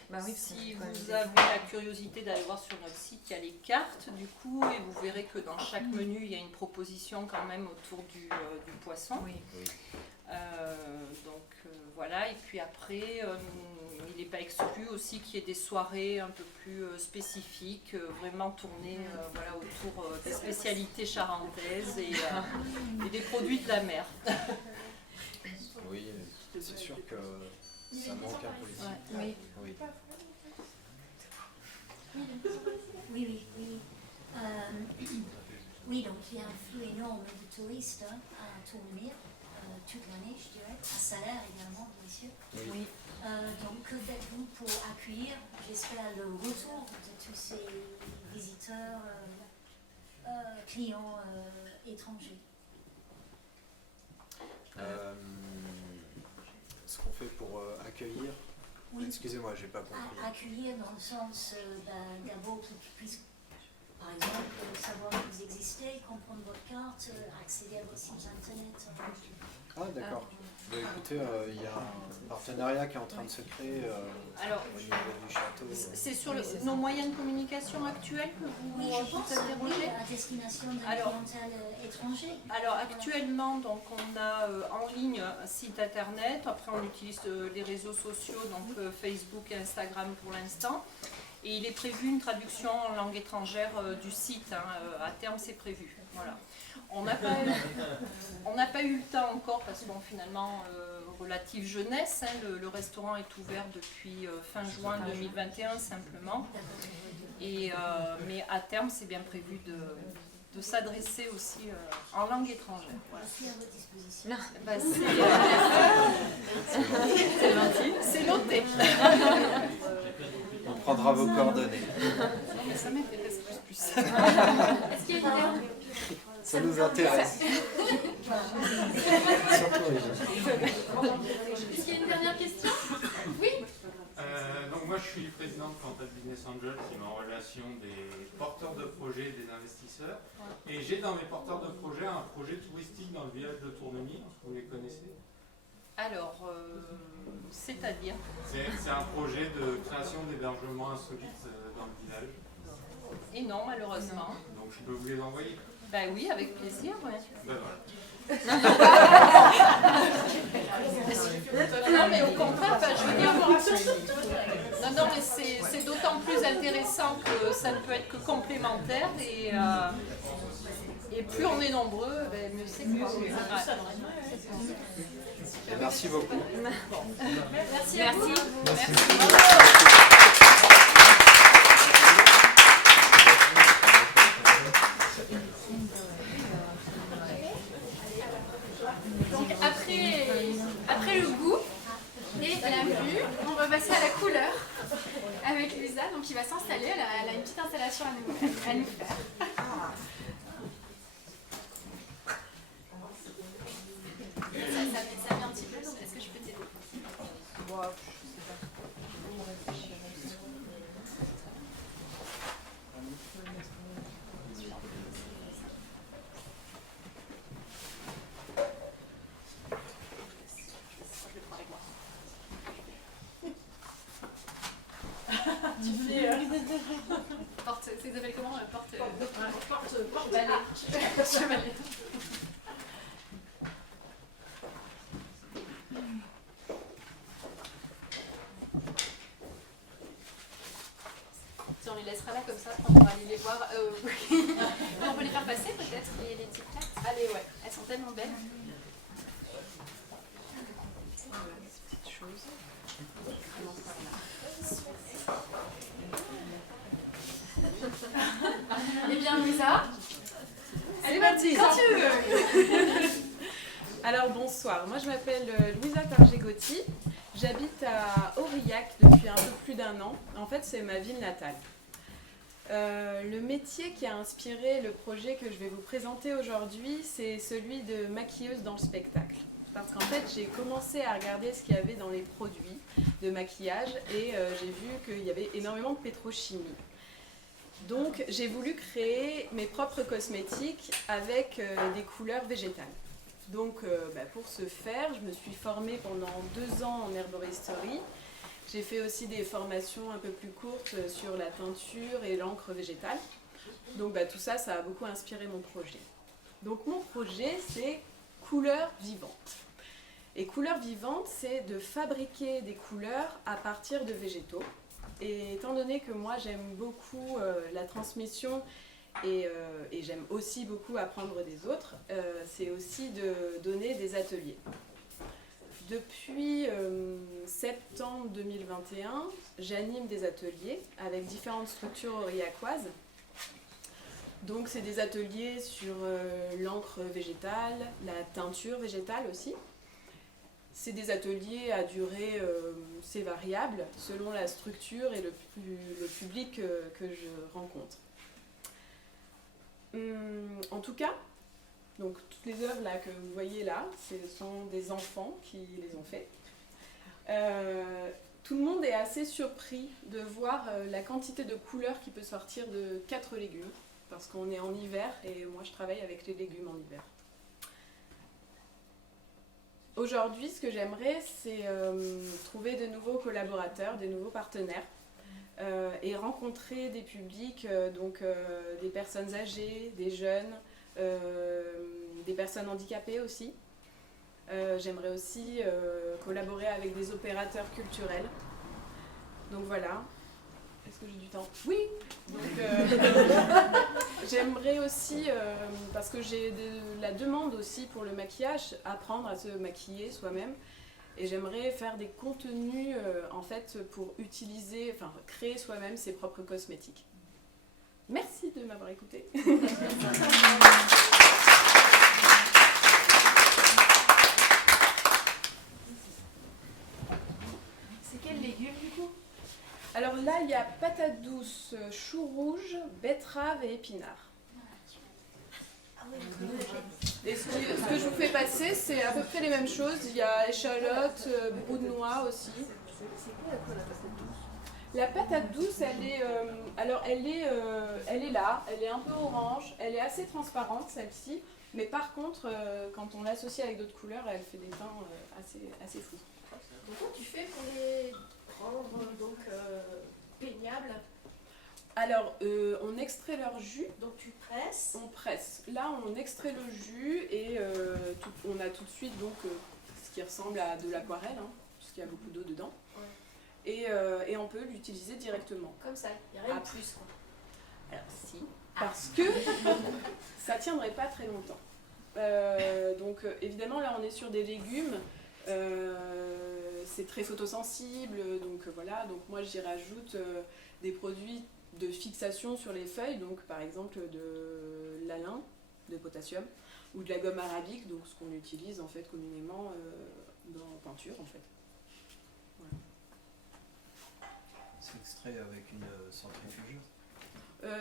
Bah oui, si vous avez la curiosité d'aller voir sur notre site, il y a les cartes du coup, et vous verrez que dans chaque menu, il y a une proposition quand même autour du poisson. Oui. Voilà, et puis après, il n'est pas exclu aussi qu'il y ait des soirées un peu plus spécifiques, vraiment tournées autour des spécialités charentaises et des produits de la mer. Oui, c'est sûr que ça manque un peu ici. Oui. Oui, donc il y a un flux énorme de touristes à Tournemire, toute l'année, je dirais, à Salaire également, bien sûr. Oui. Donc que faites-vous pour accueillir, j'espère, le retour de tous ces visiteurs, clients étrangers? Ce qu'on fait pour accueillir, excusez-moi, j'ai pas compris. Accueillir dans le sens d'abord qu'ils puissent, par exemple, savoir que vous existez, comprendre votre carte, accéder à vos sites internet. Ah d'accord. Bah, écoutez, il y a un partenariat qui est en train de se créer au niveau du château. C'est sur nos moyens de communication actuels que vous interrogez à destination de la clientèle étrangère. Alors actuellement, donc, on a en ligne un site internet, après on utilise les réseaux sociaux, donc Facebook et Instagram pour l'instant. Et il est prévu une traduction en langue étrangère du site, à terme c'est prévu. Voilà. On n'a pas eu le temps encore parce que finalement, relative jeunesse, le restaurant est ouvert depuis fin juin 2021 simplement. Mais à terme, c'est bien prévu de s'adresser aussi en langue étrangère. Voilà. Je suis à votre disposition. C'est noté. On prendra vos coordonnées. Ça m'intéresse plus. Est-ce qu'il y a une dernière... Ça nous intéresse. Est-ce qu'il y a une dernière question? Oui. Donc moi je suis président de Plantat Business Angel, qui met en relation des porteurs de projets et des investisseurs. Et j'ai dans mes porteurs de projets un projet touristique dans le village de Tournemire, vous les connaissez? Alors, c'est-à-dire? C'est un projet de création d'hébergements insolites dans le village. Et non, malheureusement. Donc je peux vous les envoyer? Ben oui, avec plaisir. Ouais. Ben voilà. Non mais au contraire, je veux dire, non mais c'est d'autant plus intéressant que ça ne peut être que complémentaire et plus on est nombreux, mieux c'est. Merci beaucoup. Merci à vous. Merci. Donc après le goût et la vue, on va passer à la couleur avec Lisa. Donc il va s'installer, elle a une petite installation à nous faire. Ça vient un petit peu, donc est-ce que je peux t'aider? Tu fais porte, ça s'appelle comment? Porte balai. Chevalier. Si on les laisse sera là comme ça, on pourra aller les voir. On peut les faire passer peut-être, les Tic Tac. Allez, ouais, elles sont tellement belles. Eh bien, Louisa, c'est parti. Quand tu veux. Alors bonsoir, moi je m'appelle Louisa Targegotti, j'habite à Aurillac depuis un peu plus d'1 an. En fait, c'est ma ville natale. Le métier qui a inspiré le projet que je vais vous présenter aujourd'hui, c'est celui de maquilleuse dans le spectacle. Parce qu'en fait, j'ai commencé à regarder ce qu'il y avait dans les produits de maquillage et j'ai vu qu'il y avait énormément de pétrochimie. Donc, j'ai voulu créer mes propres cosmétiques avec des couleurs végétales. Donc, pour ce faire, je me suis formée pendant 2 ans en herboristerie. J'ai fait aussi des formations un peu plus courtes sur la teinture et l'encre végétale. Donc, tout ça, ça a beaucoup inspiré mon projet. Donc, mon projet, c'est couleurs vivantes. Et couleurs vivantes, c'est de fabriquer des couleurs à partir de végétaux. Et étant donné que moi j'aime beaucoup la transmission et j'aime aussi beaucoup apprendre des autres, c'est aussi de donner des ateliers. Depuis septembre 2021, j'anime des ateliers avec différentes structures aurillacoises. Donc c'est des ateliers sur l'encre végétale, la teinture végétale aussi. C'est des ateliers à durée, c'est variable, selon la structure et le public que je rencontre. En tout cas, donc toutes les œuvres là, que vous voyez là, ce sont des enfants qui les ont faites. Tout le monde est assez surpris de voir la quantité de couleurs qui peut sortir de 4 légumes, parce qu'on est en hiver et moi je travaille avec les légumes en hiver. Aujourd'hui, ce que j'aimerais, c'est trouver de nouveaux collaborateurs, de nouveaux partenaires et rencontrer des publics, des personnes âgées, des jeunes, des personnes handicapées aussi. J'aimerais aussi collaborer avec des opérateurs culturels. Donc voilà. Est-ce que j'ai du temps? Oui. Donc, j'aimerais aussi, parce que j'ai de la demande aussi pour le maquillage, apprendre à se maquiller soi-même. Et j'aimerais faire des contenus en fait pour créer soi-même ses propres cosmétiques. Merci de m'avoir écouté. C'est quel légume du coup? Alors là, il y a patate douce, chou rouge, betterave et épinards. Et ce que je vous fais passer, c'est à peu près les mêmes choses. Il y a échalote, brou de noix aussi. C'est quoi la patate douce? La patate douce, elle est là, elle est un peu orange, elle est assez transparente celle-ci, mais par contre, quand on l'associe avec d'autres couleurs, elle fait des teints assez fous. Donc comment tu fais pour les rendre peignables? Alors, on extrait leur jus. Donc tu presses? On presse. Là, on extrait le jus et on a tout de suite ce qui ressemble à de l'aquarelle, puisqu'il y a beaucoup d'eau dedans. Ouais. Et on peut l'utiliser directement. Comme ça, il n'y a rien de plus. Quoi. Alors si, parce que ça tiendrait pas très longtemps. Donc évidemment, là, on est sur des légumes. C'est très photosensible, donc voilà. Donc moi, j'y rajoute des produits de fixation sur les feuilles, donc par exemple de l'alun, de potassium, ou de la gomme arabique, donc ce qu'on utilise en fait communément dans peinture en fait. Voilà. C'est extrait avec une centrifugeuse?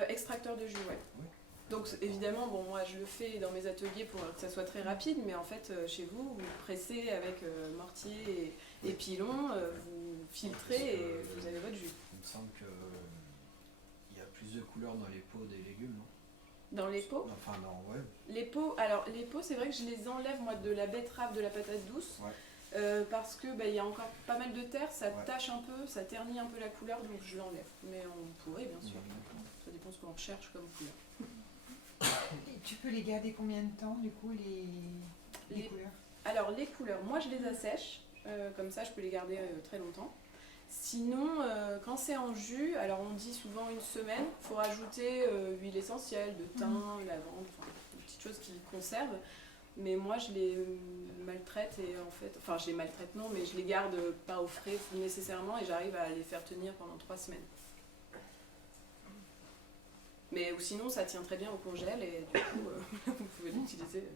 Extracteur de jus, ouais. Oui. Donc évidemment, moi je le fais dans mes ateliers pour que ça soit très rapide, mais en fait chez vous, vous pressez avec mortier et pilon, vous filtrez et vous avez votre jus. Il me semble que il y a plus de couleurs dans les pots des légumes, non? Dans les pots? Enfin non, ouais. Les pots, c'est vrai que je les enlève moi de la betterave, de la patate douce, parce que y a encore pas mal de terre, ça tache un peu, ça ternit un peu la couleur, donc je l'enlève. Mais on pourrait bien sûr, ça dépend ce qu'on recherche comme couleur. Et tu peux les garder combien de temps du coup les couleurs? Alors les couleurs, moi je les assèche, comme ça je peux les garder très longtemps. Sinon, quand c'est en jus, alors on dit souvent une semaine, il faut rajouter huile essentielle, de thym, lavande, enfin, des petites choses qui conservent. Mais moi je les maltraite et en fait, enfin je les maltraite non, mais je les garde pas au frais nécessairement et j'arrive à les faire tenir pendant 3 semaines. Mais ou sinon ça tient très bien au congèle et du coup vous pouvez l'utiliser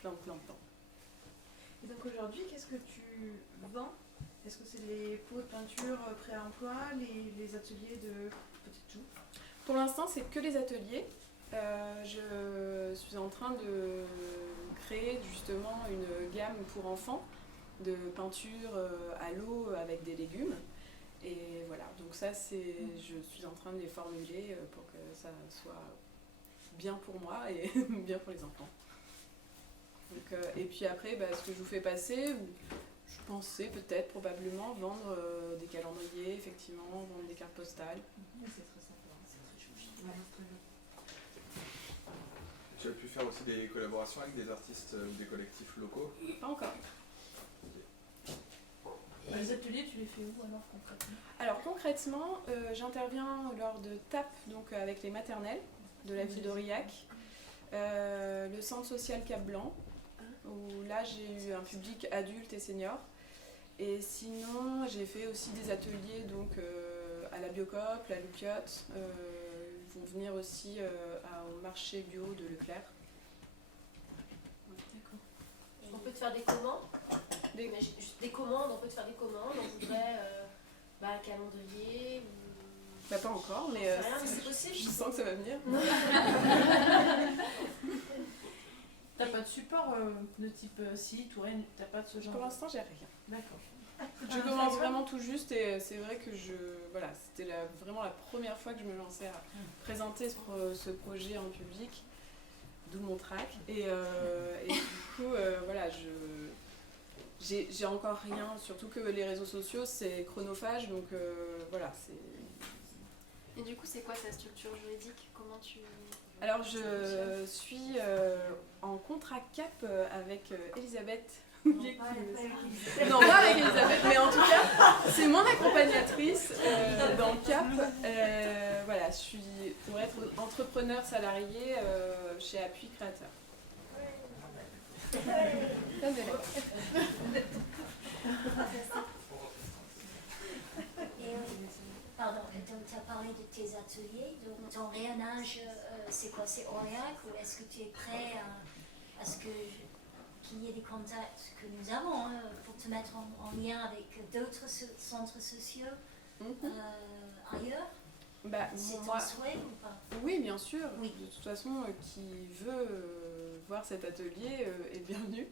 plein de temps. Et donc aujourd'hui, qu'est-ce que tu vends? Est-ce que c'est les pots de peinture pré-emploi, les ateliers de petites joues? Pour l'instant, c'est que les ateliers. Je suis en train de créer justement une gamme pour enfants de peinture à l'eau avec des légumes. Et voilà, donc ça, je suis en train de les formuler pour que ça soit bien pour moi et bien pour les enfants. Donc, et puis après, ce que je vous fais passer, je pensais peut-être probablement vendre des calendriers, effectivement, vendre des cartes postales. C'est très sympa, c'est très chouchi. Très bien. Tu as pu faire aussi des collaborations avec des artistes ou des collectifs locaux? Pas encore. Les ateliers, tu les fais où alors concrètement? Alors concrètement, j'interviens lors de TAP, donc avec les maternelles de la ville d'Aurillac, le centre social Cap Blanc, où là j'ai eu un public adulte et senior. Et sinon, j'ai fait aussi des ateliers donc, à la Biocoop, la Loupiote. Ils vont venir aussi au marché bio de Leclerc. D'accord. On peut te faire des commandes. Des commandes, on peut te faire des commandes. On voudrait un calendrier ou... Pas encore, mais c'est possible. Je sens que ça va venir. T'as pas de support de type site ou rien? T'as pas de ce genre? Pour l'instant, j'ai rien. D'accord. Je commence vraiment tout juste et c'est vrai que c'était vraiment la première fois que je me lançais à présenter ce projet en public, d'où mon trac. Et du coup, voilà, j'ai encore rien, surtout que les réseaux sociaux c'est chronophage, donc voilà. Et du coup, c'est quoi ta structure juridique? Comment tu... Alors, je suis en contrat CAP avec Elisabeth. Non, pas avec Elisabeth, mais en tout cas, c'est mon accompagnatrice dans CAP. Voilà, je suis pour être entrepreneur salarié chez Appui Créateur. Pardon, donc tu as parlé de tes ateliers, donc ton rayonnage, c'est quoi? C'est Aurillac ou est-ce que tu es prêt à ce qu'il y ait des contacts que nous avons pour te mettre en lien avec d'autres centres sociaux ailleurs? C'est ton souhait ou pas? Oui, bien sûr. Oui. De toute façon, qui veut voir cet atelier est bienvenu.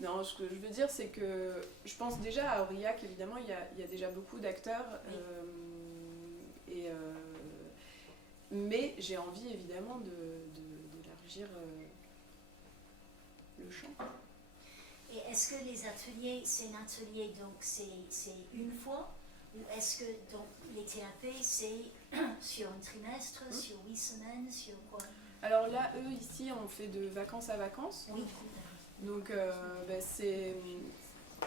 Non, ce que je veux dire, c'est que je pense déjà à Aurillac, évidemment, il y a déjà beaucoup d'acteurs. Mais j'ai envie, évidemment, d'élargir le champ. Et est-ce que les ateliers, c'est un atelier, donc c'est une fois? Ou est-ce que donc, les TAP, c'est sur un trimestre, sur 8 semaines, sur quoi? Alors là, eux, ici, on fait de vacances à vacances. Oui. Donc,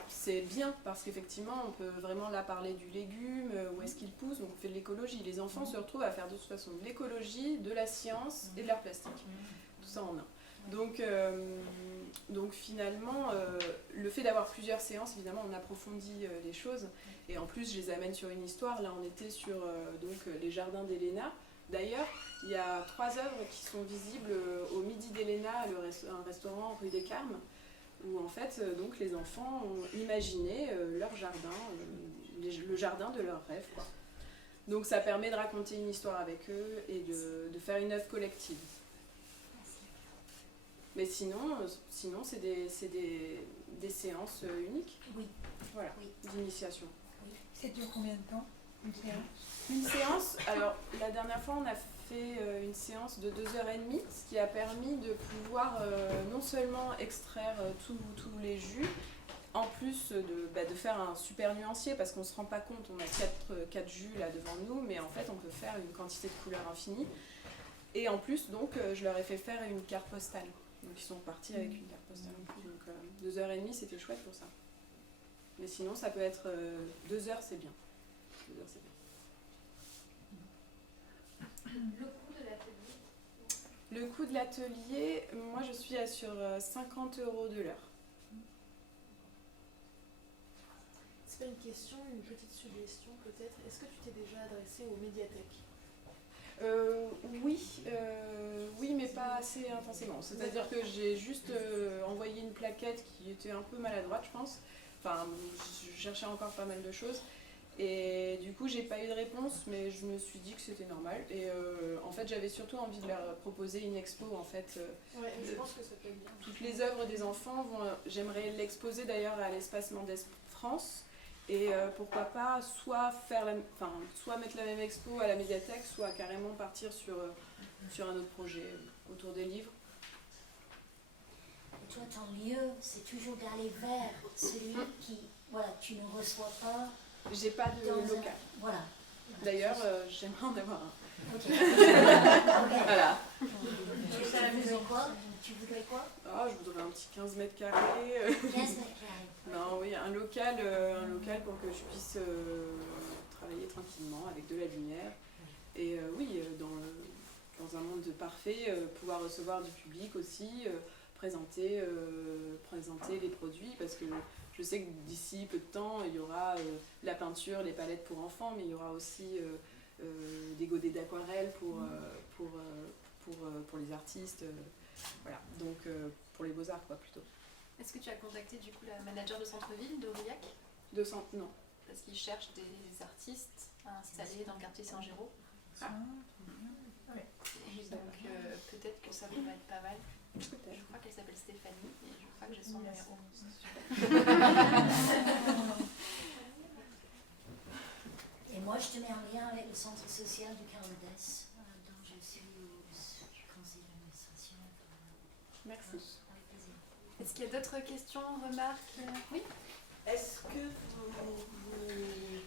c'est bien parce qu'effectivement, on peut vraiment là parler du légume, où est-ce qu'il pousse, donc on fait de l'écologie. Les enfants se retrouvent à faire de toute façon de l'écologie, de la science et de l'art plastique. Tout ça en un. Donc finalement, le fait d'avoir plusieurs séances, évidemment, on approfondit les choses. Et en plus, je les amène sur une histoire. Là, on était sur les jardins d'Elena. D'ailleurs, il y a 3 œuvres qui sont visibles au Midi d'Elena, un restaurant rue des Carmes, où en fait, donc, les enfants ont imaginé leur jardin, le jardin de leurs rêves, quoi. Donc ça permet de raconter une histoire avec eux et de faire une œuvre collective. Mais sinon c'est des séances uniques. Oui. Voilà, d'initiation. Ça dure combien de temps, une séance? Une séance, alors la dernière fois on a fait une séance de 2h30, ce qui a permis de pouvoir non seulement extraire tous les jus, en plus de faire un super nuancier, parce qu'on ne se rend pas compte, on a 4 jus là devant nous, mais en fait on peut faire une quantité de couleurs infinie. Et en plus, donc, je leur ai fait faire une carte postale. Donc ils sont repartis avec une carte postale en plus. Donc 2h30, c'était chouette pour ça. Mais sinon, ça peut être 2 heures, c'est bien. 2 heures, c'est bien. Le coût de l'atelier? Le coût de l'atelier, moi je suis sur 50 € de l'heure. C'est pas une question, une petite suggestion peut-être. Est-ce que tu t'es déjà adressé aux médiathèques? Oui, mais pas assez intensément. C'est-à-dire que j'ai juste envoyé une plaquette qui était un peu maladroite, je pense. Enfin, je cherchais encore pas mal de choses. Et du coup, j'ai pas eu de réponse, mais je me suis dit que c'était normal. Et en fait, j'avais surtout envie de leur proposer une expo, en fait. Ouais, je pense que ça peut être bien. Toutes les œuvres des enfants, j'aimerais l'exposer d'ailleurs à l'espace Mendes France. Et pourquoi pas soit mettre la même expo à la médiathèque, soit carrément partir sur un autre projet autour des livres. Et toi, ton lieu, c'est toujours d'aller vers celui qui, voilà, tu ne reçois pas. J'ai pas de local. Voilà. D'ailleurs, j'aimerais en avoir un. Ok. Voilà. Tu voudrais quoi? Je voudrais un petit 15 mètres carrés. 15 mètres carrés. Non, oui, un local pour que je puisse travailler tranquillement avec de la lumière. Et dans un monde parfait, pouvoir recevoir du public aussi, présenter les produits, parce que je sais que d'ici peu de temps, il y aura la peinture, les palettes pour enfants, mais il y aura aussi des godets d'aquarelle pour les artistes. Voilà, donc pour les beaux-arts, quoi, plutôt. Est-ce que tu as contacté du coup la manager de centre-ville d'Aurillac? Non. Parce qu'ils cherchent des artistes à installer dans le quartier Saint-Géraud. Ouais. Et donc peut-être que ça pourrait être pas mal. Je crois qu'elle s'appelle Stéphanie et je crois que j'ai son numéro. Et moi, je te mets en lien avec le centre social du Caroldes, dont je suis au conseil d'administration. Merci. Avec plaisir. Est-ce qu'il y a d'autres questions, remarques? Oui. Est-ce que vous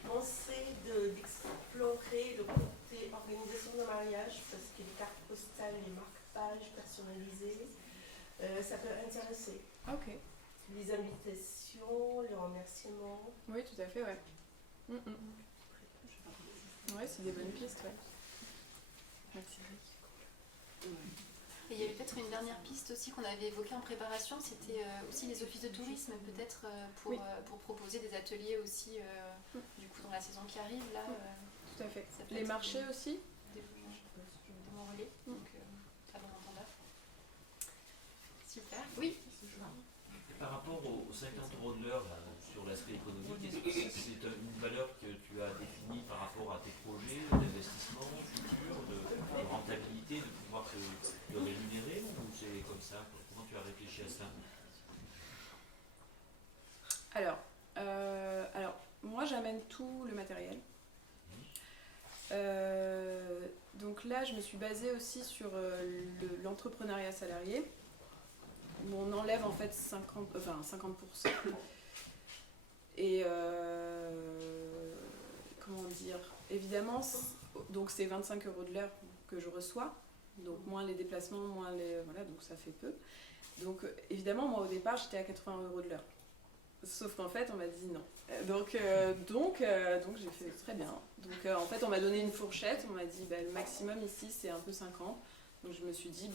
pensez d'explorer le côté organisation de mariage, parce que les cartes postales, les marque-pages personnalisées, ça peut intéresser. Ok. Les invitations, les remerciements. Oui, tout à fait, ouais. Ouais, c'est des bonnes pistes, ouais. Merci. Et il y avait peut-être une dernière piste aussi qu'on avait évoquée en préparation, c'était aussi les offices de tourisme, peut-être pour proposer des ateliers aussi, du coup dans la saison qui arrive, là. Tout à fait. Les marchés aussi. Des bons relais, donc à bon entendeur. Super. Oui. Par rapport aux 50 € de l'heure sur l'aspect économique, est-ce que c'est une valeur que tu as définie par rapport à tes projets d'investissement futur, de rentabilité, de pouvoir te rémunérer, ou c'est comme ça? Comment tu as réfléchi à ça? Alors, moi j'amène tout le matériel. Donc là, je me suis basée aussi sur l'entrepreneuriat salarié, où on enlève en fait 50%. Et comment dire, évidemment, donc c'est 25 € de l'heure que je reçois, donc moins les déplacements, moins les... Voilà, donc ça fait peu. Donc évidemment, moi au départ, j'étais à 80 € de l'heure. Sauf qu'en fait, on m'a dit non. Donc j'ai fait très bien. Donc en fait, on m'a donné une fourchette, on m'a dit le maximum ici, c'est un peu 50. Donc je me suis dit,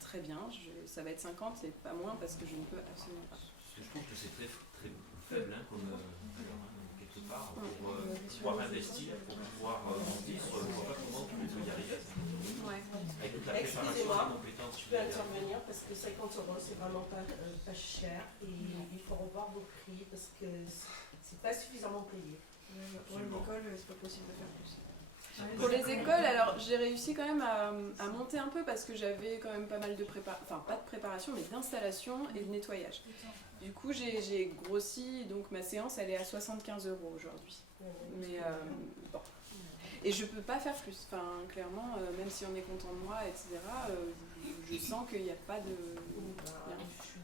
très bien, ça va être 50 et pas moins parce que je ne peux absolument pas. Parce que je trouve que c'est très, très faible comme quelque part, pour pouvoir investir, pour pouvoir vivre, je ne vois pas comment tu peux y arriver. Ouais. Avec toute la préparation des compétences. Je peux intervenir parce que 50 € c'est vraiment pas cher et il faut revoir vos prix parce que c'est pas suffisamment payé. Pour une école, c'est pas possible de faire plus. Pour les écoles, alors j'ai réussi quand même à monter un peu parce que j'avais quand même pas mal de pas de préparation, mais d'installation et de nettoyage. Du coup, j'ai grossi, donc ma séance elle est à 75 € aujourd'hui. Mais bon. Et je peux pas faire plus. Enfin, clairement, même si on est content de moi, etc., je sens qu'il n'y a pas de.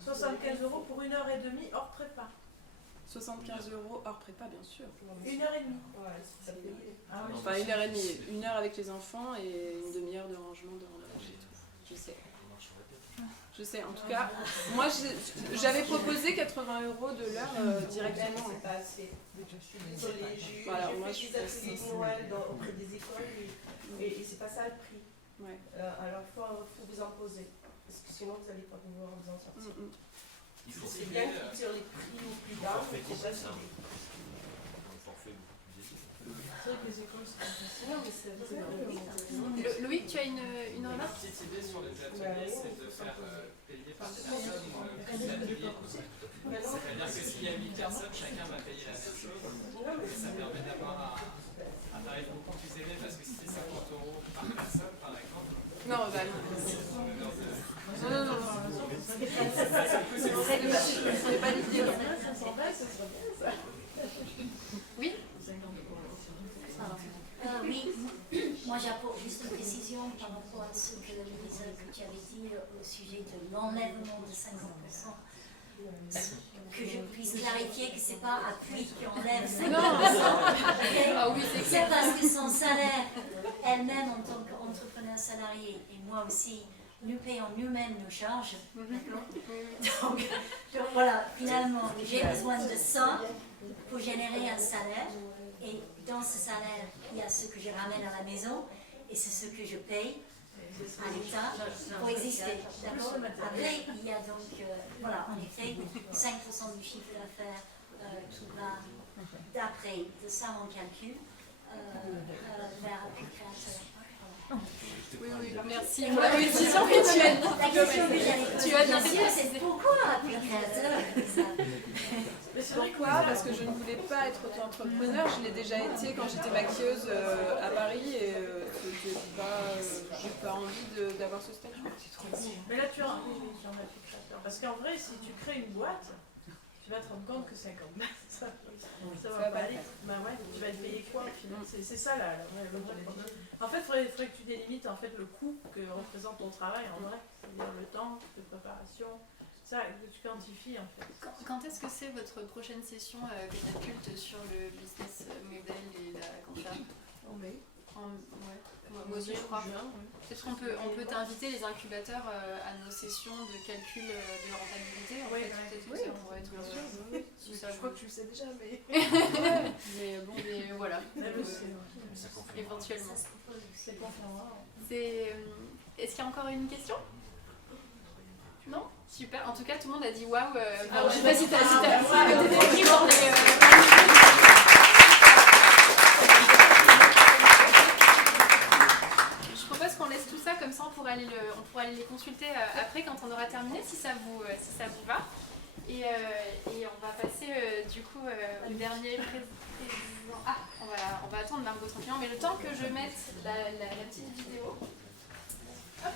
75 € pour 1h30 hors prépa. 75 € hors prépa, bien sûr. 1h30. Ouais, c'est ça payé. Enfin, 1h30. 1 heure avec les enfants et une demi-heure de rangement, de rentrage et tout. Je sais. Je sais, en tout cas, moi j'avais proposé 80 € de l'heure directement. C'est pas assez. Je suis désolée, j'ai Voilà, moi, fait des ateliers de Noël auprès des écoles et c'est pas ça le prix. Ouais. Alors il faut vous en poser, parce que sinon vous n'allez pas pouvoir vous en sortir. Il faut C'est bien qu'ils tirent les prix au plus bas. forfaitisé ça. Un forfait beaucoup plus élevé. C'est vrai que les écoles c'est facile, mais c'est vrai. Loïc, tu as une remarque? Une petite idée sur les ateliers, c'est de faire payer par personne l'atelier. C'est-à-dire que s'il y a 8 personnes, chacun va payer la même chose. Et ça permet d'avoir un tarif beaucoup plus élevé, parce que si c'est 50 € par personne, par exemple. Non, bah non. Non. C'est pas l'idée. Oui. Oui, moi j'apporte juste une précision par rapport à ce que Lisa, que tu avais dit au sujet de l'enlèvement de 50%. Que je puisse clarifier que c'est pas appui qui enlève 50%. Ah oui, c'est parce que son salaire, elle-même en tant qu'entrepreneur salarié, et moi aussi, nous payons nous-mêmes nos charges. Donc voilà, finalement, j'ai besoin de ça pour générer un salaire. Et dans ce salaire, il y a ce que je ramène à la maison et c'est ce que je paye à l'État pour exister. D'accord. Après, il y a donc, voilà, en effet, 5% du chiffre d'affaires qui va, d'après de ça mon calcul, vers appui créateur. Oui, merci pour la précision que tu as dit. La question que j'allais Tu as bien poser, c'est pourquoi appui créateur? Pourquoi? Parce que je ne voulais pas être auto-entrepreneur. Je l'ai déjà été quand j'étais maquilleuse à Paris et j'ai pas envie d'avoir ce statut. C'est trop beau. Mais là tu as appui créateur. Parce qu'en vrai, si tu crées une boîte, tu vas te rendre compte que 50 ça va pas aller. Bah ouais, tu vas te payer quoi au final? C'est ça le vrai problème. En fait, il faudrait que tu délimites en fait, le coût que représente ton travail en vrai, c'est-à-dire le temps de préparation, ça que tu quantifies en fait. Quand est-ce que c'est votre prochaine session Catapulte sur le business model et la compta? En mai. Moi aussi, je crois. Peut-être qu'on peut t'inviter les incubateurs à nos sessions de calcul de rentabilité. En fait, peut-être que ça pourrait être. Je crois que tu le sais déjà, mais. Mais bon, mais voilà. Éventuellement. Est-ce qu'il y a encore une question? Non? Super. En tout cas, tout le monde a dit waouh. Je sais pas si t'as Je propose qu'on laisse tout ça comme ça, on pourra aller les consulter après quand on aura terminé, si ça vous va. Et on va passer du coup au dernier président. Ah, on va attendre Margot tranquillement, mais le temps que je mette la petite vidéo. Hop.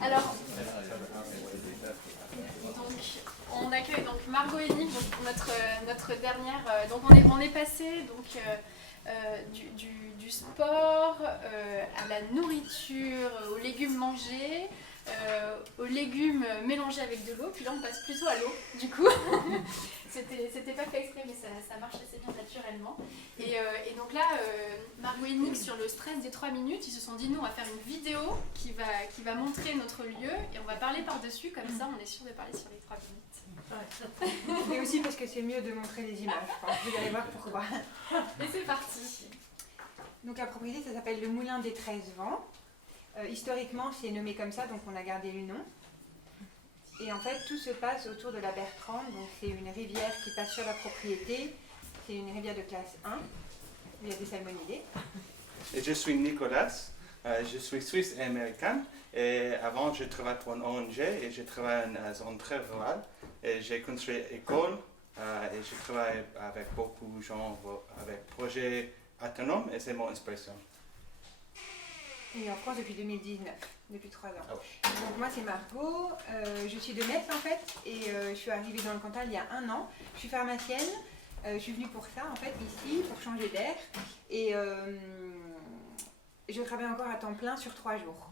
Alors, donc, on accueille donc Margot Hennig, notre dernière. Donc on est passé donc du sport à la nourriture, aux légumes mangés, aux légumes mélangés avec de l'eau. Puis là on passe plutôt à l'eau. Du coup, c'était pas fait exprès, mais ça marche assez bien naturellement. Et donc là, Margot Hennig sur le stress des 3 minutes, ils se sont dit nous on va faire une vidéo qui va montrer notre lieu et on va parler par-dessus, comme ça on est sûr de parler sur les 3 minutes. Mais aussi parce que c'est mieux de montrer les images. Vous allez voir pourquoi. Et c'est parti. Donc la propriété, ça s'appelle le Moulin des 13 Vents. Historiquement, c'est nommé comme ça, donc on a gardé le nom. Et en fait, tout se passe autour de la Bertrande. Donc c'est une rivière qui passe sur la propriété. C'est une rivière de classe 1. Il y a des salmonidés. Et je suis Nicolas. Je suis suisse et américain. Et avant, je travaillais pour une ONG et je travaille dans une zone très rurale. Et j'ai construit une école et je travaille avec beaucoup de gens avec projets autonomes et c'est mon inspiration. Et en France depuis 2019, depuis 3 ans. Oh. Donc moi c'est Margot, je suis de Metz en fait et je suis arrivée dans le Cantal il y a 1 an. Je suis pharmacienne, je suis venue pour ça en fait ici, pour changer d'air. Et je travaille encore à temps plein sur 3 jours.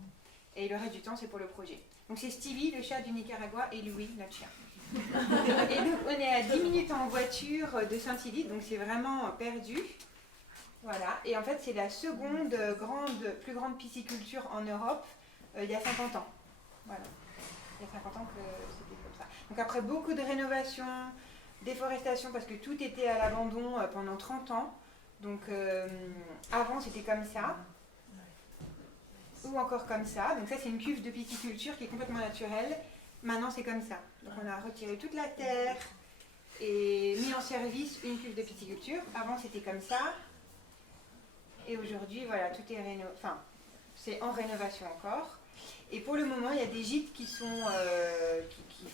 Et le reste du temps, c'est pour le projet. Donc c'est Stevie, le chat du Nicaragua, et Louis, notre chien. Et donc on est à 10 minutes en voiture de Saint-Hylide, donc c'est vraiment perdu. Voilà. Et en fait, c'est la seconde plus grande pisciculture en Europe il y a 50 ans. Voilà. Il y a 50 ans que c'était comme ça. Donc après beaucoup de rénovations, déforestation, parce que tout était à l'abandon pendant 30 ans. Donc avant, c'était comme ça. Ou encore comme ça. Donc ça, c'est une cuve de pisciculture qui est complètement naturelle. Maintenant, c'est comme ça. Donc on a retiré toute la terre et mis en service une cuve de pisciculture. Avant, c'était comme ça. Et aujourd'hui, voilà, tout est c'est en rénovation encore. Et pour le moment, il y a des gîtes qui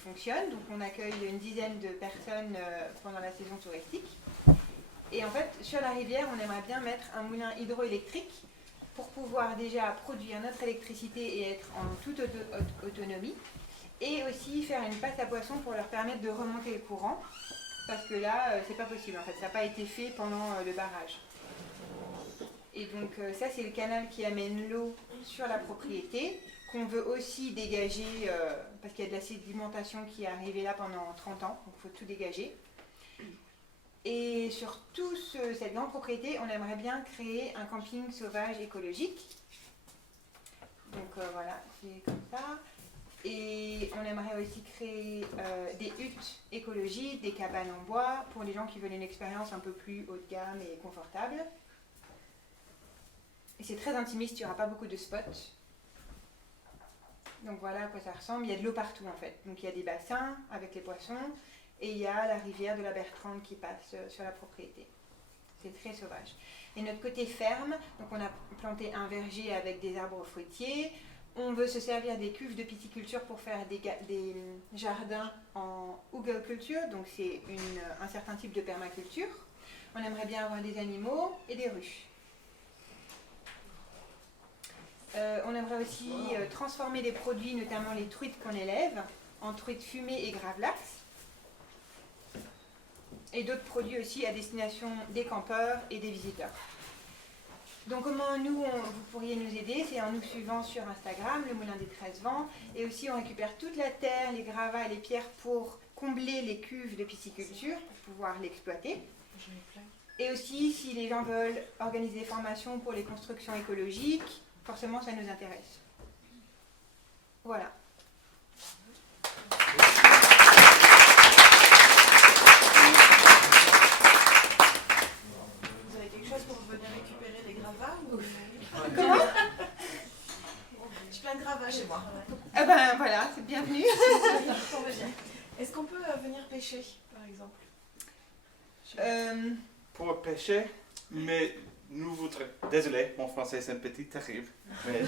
fonctionnent. Donc on accueille une dizaine de personnes pendant la saison touristique. Et en fait, sur la rivière, on aimerait bien mettre un moulin hydroélectrique pour pouvoir déjà produire notre électricité et être en toute autonomie. Et aussi faire une passe à poissons pour leur permettre de remonter le courant. Parce que là, c'est pas possible en fait, ça n'a pas été fait pendant le barrage. Et donc ça, c'est le canal qui amène l'eau sur la propriété, qu'on veut aussi dégager, parce qu'il y a de la sédimentation qui est arrivée là pendant 30 ans, donc il faut tout dégager. Et sur toute cette grande propriété, on aimerait bien créer un camping sauvage écologique. Donc voilà, c'est comme ça. Et on aimerait aussi créer des huttes écologiques, des cabanes en bois, pour les gens qui veulent une expérience un peu plus haut de gamme et confortable. Et c'est très intimiste, il n'y aura pas beaucoup de spots. Donc voilà à quoi ça ressemble. Il y a de l'eau partout en fait. Donc il y a des bassins avec les poissons. Et il y a la rivière de la Bertrande qui passe sur la propriété. C'est très sauvage. Et notre côté ferme, donc on a planté un verger avec des arbres fruitiers. On veut se servir des cuves de pisciculture pour faire des jardins en hugelkultur, donc c'est un certain type de permaculture. On aimerait bien avoir des animaux et des ruches. On aimerait aussi transformer les produits, notamment les truites qu'on élève, en truites fumées et gravlax. Et d'autres produits aussi à destination des campeurs et des visiteurs. Donc comment vous pourriez nous aider, c'est en nous suivant sur Instagram, le Moulin des 13 Vents, et aussi on récupère toute la terre, les gravats et les pierres pour combler les cuves de pisciculture, pour pouvoir l'exploiter. Et aussi, si les gens veulent organiser des formations pour les constructions écologiques, forcément ça nous intéresse. Voilà. Comment? J'ai plein de gravats chez moi. Ah ben voilà, c'est bienvenu. Est-ce qu'on peut venir pêcher, par exemple? Pour pêcher, mais nous voudrions... Désolé, mon français c'est un petit terrible, mais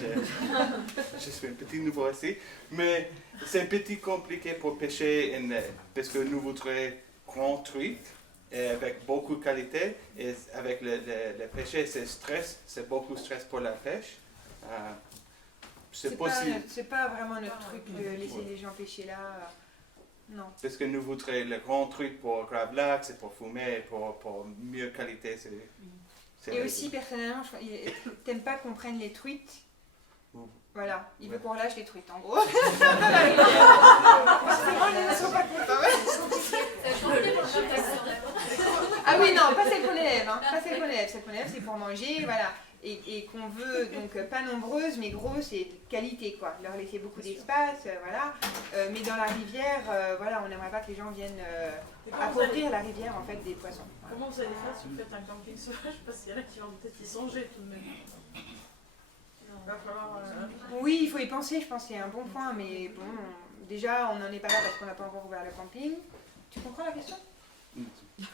je suis un petit nouveau ici. Mais c'est un petit compliqué pour pêcher parce que nous voudrions grand truite. Et avec beaucoup de qualité, et avec le pêcher, c'est beaucoup de stress pour la pêche. C'est possible. C'est pas vraiment notre truc de laisser les gens pêcher là. Non. Parce que nous voudrions le grand truc pour gravlax et pour fumer, pour mieux qualité. Et aussi, personnellement, t'aimes pas qu'on prenne les truites. Voilà, il veut qu'on lâche les truites en gros. Ah oui, non, pas celle qu'on élève, hein. Pas celle qu'on élève. Celle qu'on élève, c'est pour manger, voilà. Et qu'on veut, donc pas nombreuses, mais grosses et de qualité, quoi. Leur laisser beaucoup d'espace, voilà. Mais dans la rivière, voilà, on n'aimerait pas que les gens viennent appauvrir la rivière, en fait, des poissons. Voilà. Comment vous allez faire si vous faites un camping sauvage? Parce qu'il y en a qui vont peut-être y songer tout de même. Il va falloir... Oui, il faut y penser, je pense que c'est un bon point, mais bon, déjà, on n'en est pas là parce qu'on n'a pas encore ouvert le camping. Tu comprends la question?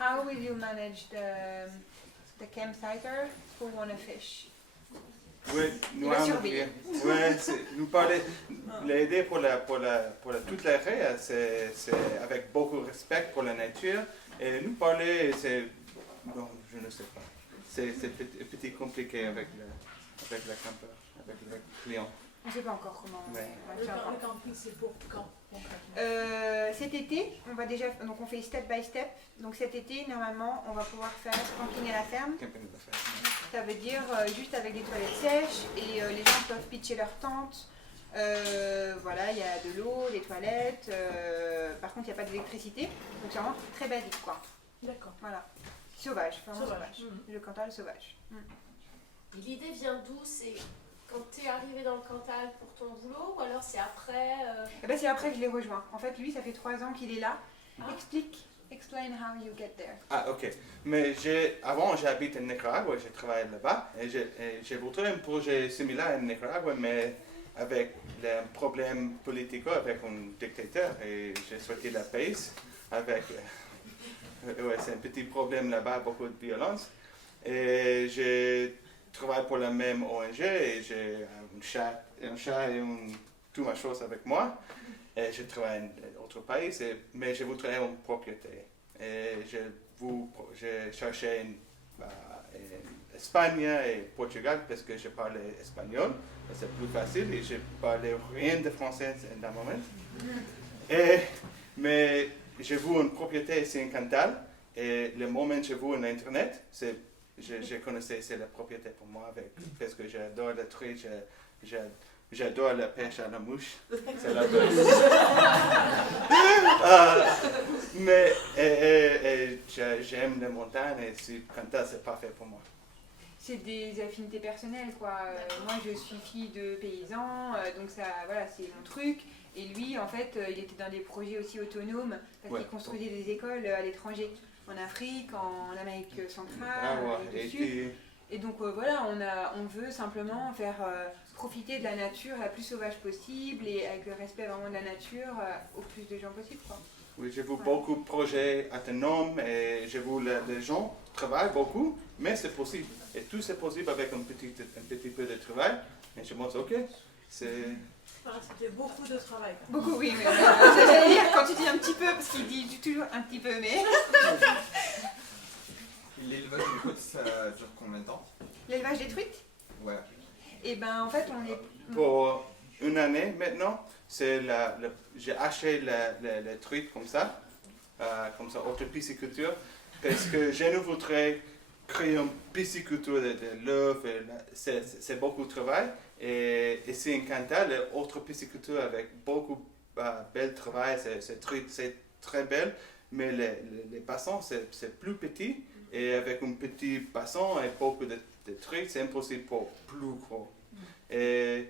How will you manage the campsitter who want to fish? Oui, nous nous parler, l'aider pour toute l'arrêt, c'est avec beaucoup de respect pour la nature. Et nous parler, c'est, bon, je ne sais pas, c'est petit compliqué avec le campeur, avec le client. On ne sait pas encore comment. Ouais. Le camping, c'est pour quand concrètement? Cet été, on va déjà, donc on fait step by step. Donc cet été, normalement, on va pouvoir faire camping à la ferme. Ça veut dire juste avec des toilettes sèches et les gens peuvent pitcher leur tente. Voilà, il y a de l'eau, des toilettes. Par contre, il n'y a pas d'électricité. Donc c'est vraiment très basique, quoi. D'accord. Voilà. Sauvage, vraiment Sauvage. sauvage. Le Cantal sauvage. Et l'idée vient d'où? C'est quand tu es arrivé dans le Cantal pour ton boulot ou alors c'est après Eh ben, c'est après que je l'ai rejoint. En fait, lui, ça fait 3 ans qu'il est là. Explain how you get there. Ah, ok. Mais avant, j'habite en Nicaragua, j'ai travaillé là-bas et j'ai voulu un projet similaire en Nicaragua, mais avec les problèmes politiques avec un dictateur et j'ai souhaité la paix avec. Ouais, c'est un petit problème là-bas, beaucoup de violence. Et j'ai travaillé pour la même ONG et j'ai un chat et toute ma chose avec moi. Et je travaille dans autre pays, mais je voudrais une propriété. Et j'ai cherché en Espagne et Portugal parce que je parlais espagnol. C'est plus facile et je parlais rien de français dans le moment. Mais j'ai vu une propriété ici en Cantal et le moment où j'ai vu sur Internet, je connaissais c'est la propriété pour moi parce que j'adore le truc, j'adore la pêche à la mouche. C'est la mais j'aime les montagnes et Cantal c'est parfait pour moi. C'est des affinités personnelles, quoi. Moi, je suis fille de paysans, donc ça, voilà, c'est mon truc. Et lui, en fait, il était dans des projets aussi autonomes, parce qu'il construisait des écoles à l'étranger, en Afrique, en Amérique centrale, du Sud. Et donc voilà, on veut simplement faire profiter de la nature la plus sauvage possible et avec le respect vraiment de la nature au plus de gens possible, quoi. Oui, j'ai vu beaucoup de projets autonomes et j'ai vu les gens travaillent beaucoup, mais c'est possible. Et tout c'est possible avec un petit peu de travail. Et je pense, ok, c'est... C'était beaucoup de travail. Beaucoup, oui, mais j'allais dire quand tu dis un petit peu, parce qu'il dit toujours un petit peu, mais... L'élevage des truites, ça dure combien de temps? L'élevage des truites? Ouais. Et ben en fait, on est... Pour une année maintenant, j'ai acheté les truites comme ça, autre pisciculture, parce que je ne voudrais créer une pisciculture de l'œuf, c'est beaucoup de travail. Et ici en Cantal, autre pisciculture avec beaucoup de bel travail, c'est très belle, mais les bassins c'est plus petit, et avec un petit bassin et beaucoup de trucs, c'est impossible pour plus gros. Et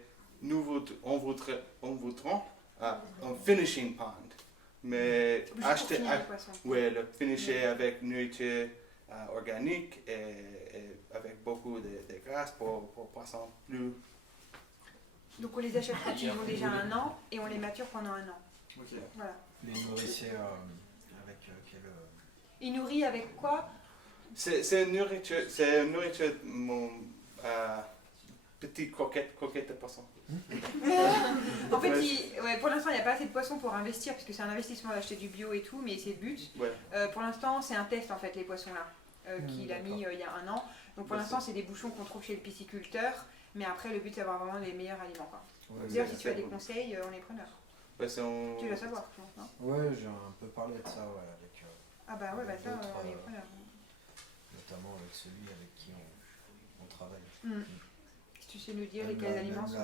on voudrait un finishing pond, mais acheter le finisher avec nourriture organique et avec beaucoup de graisse pour poissons plus. Donc on les achète quand ils ont déjà 1 an et on les mature pendant 1 an. Okay. Voilà. Les nourrissez avec quel... Ils nourrissent avec quoi? C'est une nourriture, mon petite croquette de poisson. En fait, pour l'instant, il n'y a pas assez de poissons pour investir, parce que c'est un investissement d'acheter du bio et tout, mais c'est le but. Ouais. Pour l'instant, c'est un test, en fait, les poissons-là, qu'il a mis il y a 1 an. Donc pour l'instant, c'est des bouchons qu'on trouve chez le pisciculteur, mais après, le but, c'est d'avoir vraiment les meilleurs aliments, quoi. D'ailleurs, si tu as des conseils, on est preneurs. Tu dois savoir, je pense, non? Ouais, j'ai un peu parlé de ça, avec... ah bah ouais, ça, on est preneurs. Notamment avec celui avec qui on travaille. Si tu sais nous dire quels aliments sont...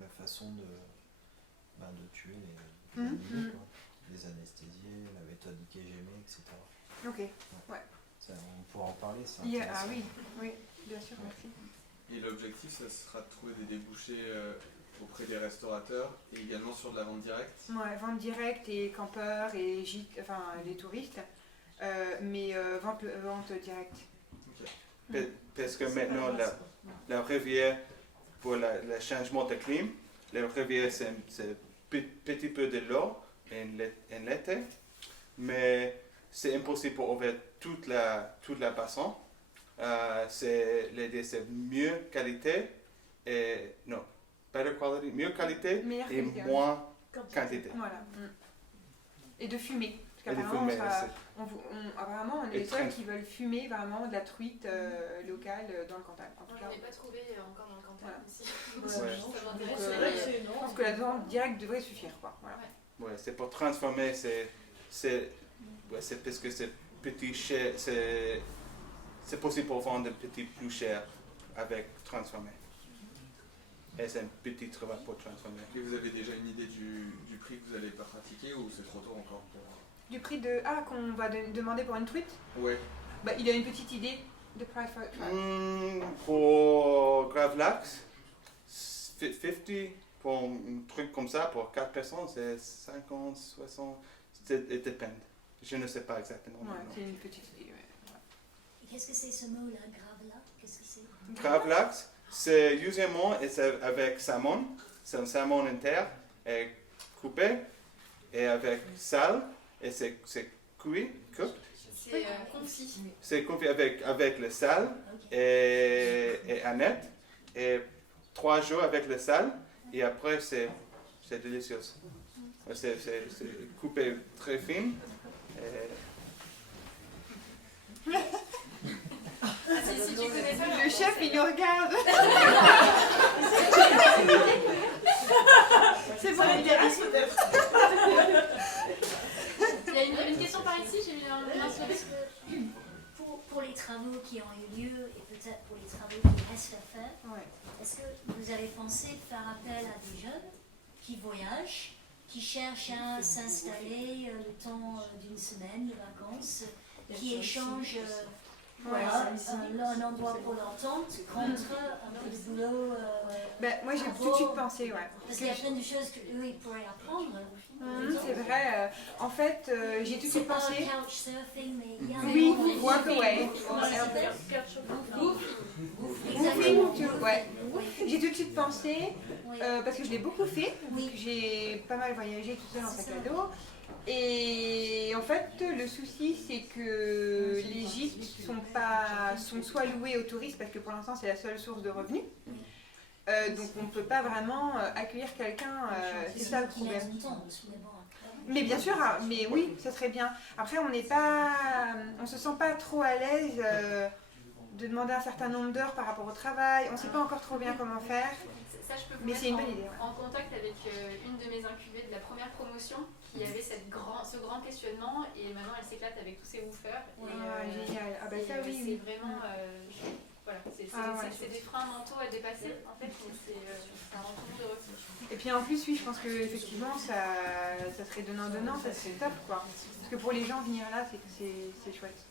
La façon de tuer les animaux, quoi. Les anesthésier, la méthode IKGM, etc. Ok, ouais. Ça, on pourra en parler, ça. Ah oui, bien sûr, merci. Et l'objectif, ça sera de trouver des débouchés auprès des restaurateurs et également sur de la vente directe? Ouais, vente directe et campeurs et gîtes, enfin les touristes, mais vente directe. Okay. Parce que maintenant, la rivière, pour le changement de climat, la rivière, c'est petit peu de l'eau en l'été, mais c'est impossible pour ouvrir toute la bassin. C'est mieux qualité et non, better quality, mieux qualité et moins quantité. Voilà. Et de fumer, parce qu'apparemment fumer, apparemment on est Et les seuls traîne. qui veulent fumer vraiment de la truite locale dans le Cantal. En tout On cas, n'en est pas trouvé encore dans le Cantal aussi. Ouais. Ça donc, m'intéresse. je pense que la vente directe devrait suffire, quoi. Voilà. Ouais, c'est pour transformer, c'est parce que c'est petit cher, c'est possible pour vendre des petits plus chers avec transformer. Et c'est un petit travail pour transformer. Et vous avez déjà une idée du prix que vous allez pas pratiquer ou c'est trop tôt encore pour... Du prix qu'on va demander pour une truite? Ouais. Bah, il a une petite idée de price for truite. Pour Gravlax, 50 pour un truc comme ça, pour 4 personnes, c'est 50, 60, it depend. Je ne sais pas exactement. Ouais, c'est une petite idée. Ouais. Et qu'est-ce que c'est ce mot-là, grave là? Qu'est-ce que c'est? Gravlax, c'est usuellement et c'est avec salmon. C'est un salmon inter et coupé et avec sel et c'est cuit, cooked. C'est confit. C'est confit avec le sel et Annette et 3 jours avec le sel et après c'est délicieux. C'est coupé très fin. Si tu connais pas, Le chef, il nous regarde. C'est bon, il m'intéresse peut-être. Il y a une question par ici, j'ai eu un sourire. Pour les travaux qui ont eu lieu et peut-être pour les travaux qui restent à faire, est-ce que vous avez pensé de faire appel à des jeunes qui voyagent, qui cherchent à s'installer le temps d'une semaine de vacances, qui échangent un endroit pour leur tente contre un peu de boulot? Moi j'ai tout de suite pensé, ouais. Parce qu'il y a plein de choses qu'eux ils pourraient apprendre. C'est vrai. En fait, j'ai tout de suite pensé. C'est pas couchsurfing, mais il y a Oui, walk away. Ouais. J'ai tout de suite pensé, parce que je l'ai beaucoup fait, j'ai pas mal voyagé tout seul en sac à dos. Et en fait, le souci, c'est que les gîtes sont soit loués aux touristes, parce que pour l'instant, c'est la seule source de revenus. Donc on ne peut pas vraiment accueillir quelqu'un, c'est ça le problème. Mais bien sûr, mais oui, ça serait bien. Après, on se sent pas trop à l'aise de demander un certain nombre d'heures par rapport au travail. On ne sait pas encore trop bien comment faire. Ça, je peux vous Mais mettre c'est une bonne idée. en contact avec une de mes incubées de la première promotion qui avait ce grand questionnement et maintenant elle s'éclate avec tous ses woofers. Génial. Ah bah ça oui. C'est vraiment... voilà, c'est des freins mentaux à dépasser en fait, ça rend tout le monde heureux. Et puis en plus, oui, je pense que effectivement ça serait donnant-donnant, ça serait top quoi. Parce que pour les gens, venir là, c'est chouette.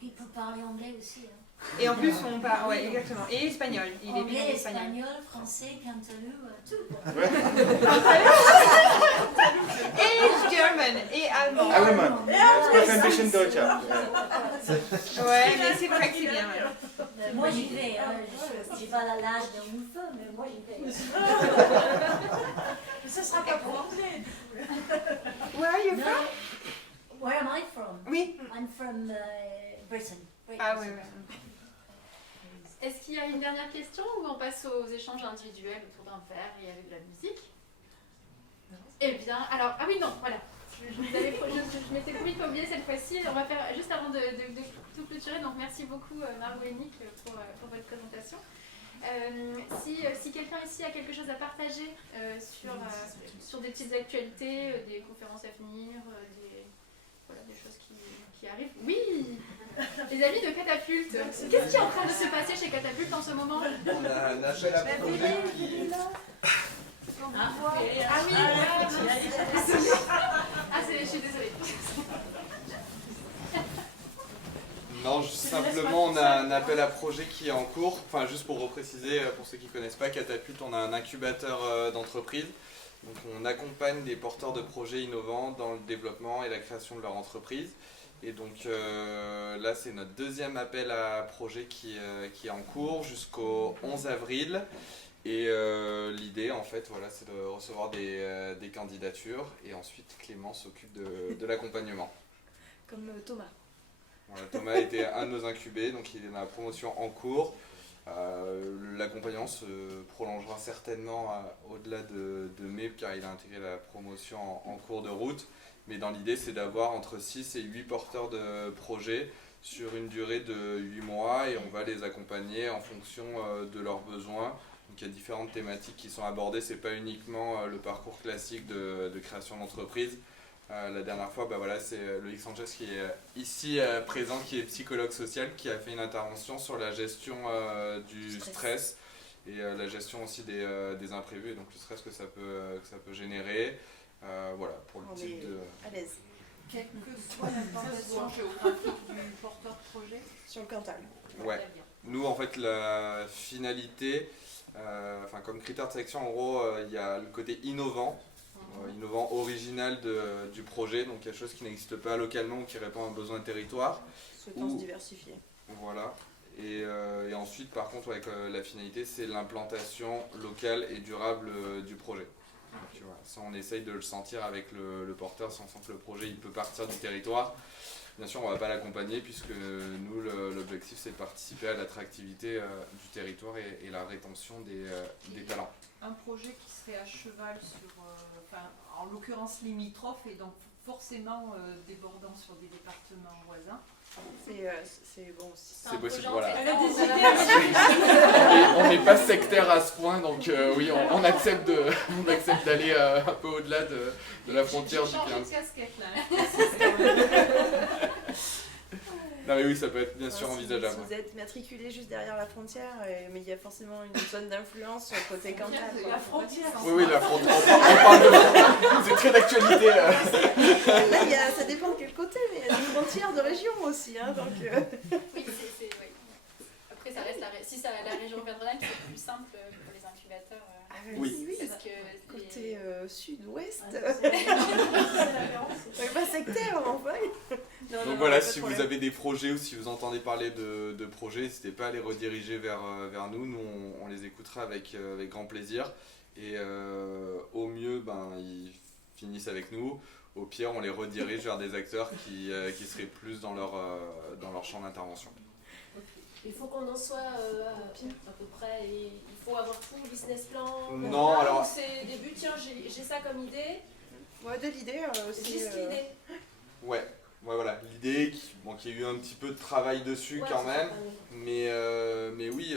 Il peut parler anglais aussi. Hein. Et en plus, on parle, ouais, exactement. Et espagnol. Il est bien Anglais, espagnol. espagnol, français, cantalou, tout. Et German, et allemand. Allemand. Ich ein bisschen Deutsch. Ouais, mais c'est vrai que c'est bien. Ouais. Moi j'y vais, hein. J'ai pas l'âge d'un woofer, mais moi j'y vais. Mais ça sera pas pour l'anglais. Where are you from? Where am I from? Oui. I'm from Britain. Ah oui, oui. Est-ce qu'il y a une dernière question ou on passe aux échanges individuels autour d'un verre et avec de la musique? Eh bien, alors, ah oui, non, voilà. Je m'étais promis de pas oublier cette fois-ci. On va faire, juste avant de tout clôturer, donc merci beaucoup Margot et Nick pour votre présentation. Si quelqu'un ici a quelque chose à partager sur des petites actualités, des conférences à venir, des choses qui arrivent. Oui! Les amis de Catapulte, qu'est-ce qui est en train de se passer chez Catapulte en ce moment? On a un appel à projet. Ah oui! Je suis désolée. Non, simplement on a un appel à projet qui est en cours. Enfin, juste pour repréciser, pour ceux qui ne connaissent pas Catapulte, on a un incubateur d'entreprise. Donc on accompagne des porteurs de projets innovants dans le développement et la création de leur entreprise. Et donc là, c'est notre deuxième appel à projet qui est en cours jusqu'au 11 avril. Et l'idée, en fait, voilà, c'est de recevoir des candidatures. Et ensuite, Clément s'occupe de l'accompagnement. Comme Thomas. Voilà, Thomas était un de nos incubés, donc il est dans la promotion en cours. L'accompagnement se prolongera certainement au-delà de mai, car il a intégré la promotion en cours de route. Mais dans l'idée, c'est d'avoir entre 6 et 8 porteurs de projets sur une durée de 8 mois et on va les accompagner en fonction de leurs besoins. Donc il y a différentes thématiques qui sont abordées, c'est pas uniquement le parcours classique de création d'entreprise. La dernière fois, c'est Loïc Sanchez qui est ici présent, qui est psychologue social, qui a fait une intervention sur la gestion du stress et la gestion aussi des imprévus, et donc le stress que ça peut générer. Voilà, pour le type de... à l'aise. Quelle que soit l'implantation géographique du porteur de projet Sur le Cantal. Ouais. Nous, en fait, la finalité, comme critère de sélection, en gros, il y a le côté innovant, original du projet, donc quelque chose qui n'existe pas localement ou qui répond à un besoin de territoire. Souhaitant se diversifier. Voilà. Et ensuite, par contre, la finalité, c'est l'implantation locale et durable du projet. Donc, tu vois, ça, on essaye de le sentir avec le porteur, si on sent que le projet il peut partir du territoire. Bien sûr, on ne va pas l'accompagner puisque nous, l'objectif, c'est de participer à l'attractivité du territoire et la rétention des talents. Un projet qui serait à cheval sur, en l'occurrence limitrophe et donc forcément débordant sur des départements voisins. C'est bon aussi. C'est possible, voilà. Elle a des idées. On n'est pas sectaire à ce point, donc oui, on accepte d'aller un peu au-delà de la frontière du 15. J'ai changé de casquette là. Non mais oui, ça peut être bien sûr envisageable. Si vous êtes matriculé juste derrière la frontière, mais il y a forcément une zone d'influence sur le côté Cantal. La frontière. Oui, la frontière. On parle de frontière. C'est très d'actualité. Là, ça dépend de quel côté, mais il y a des frontières de région aussi. Hein, donc, Oui, oui. Après, ça reste si c'est la région Auvergne, c'est plus simple pour les incubateurs. Oui. Parce que côté sud-ouest. Pas sectaire, enfin. Donc voilà, si vous avez des projets ou si vous entendez parler de projets, n'hésitez pas à les rediriger vers nous. Nous, on les écoutera avec grand plaisir. Et au mieux, ils finissent avec nous. Au pire, on les redirige vers des acteurs qui seraient plus dans leur champ d'intervention. Il faut qu'on en soit à peu près, et il faut avoir tout le business plan. Non, alors... C'est des buts, tiens, j'ai ça comme idée. Ouais, de l'idée aussi. Juste l'idée. Ouais, voilà, l'idée qu'il y a eu un petit peu de travail dessus quand même, mais oui,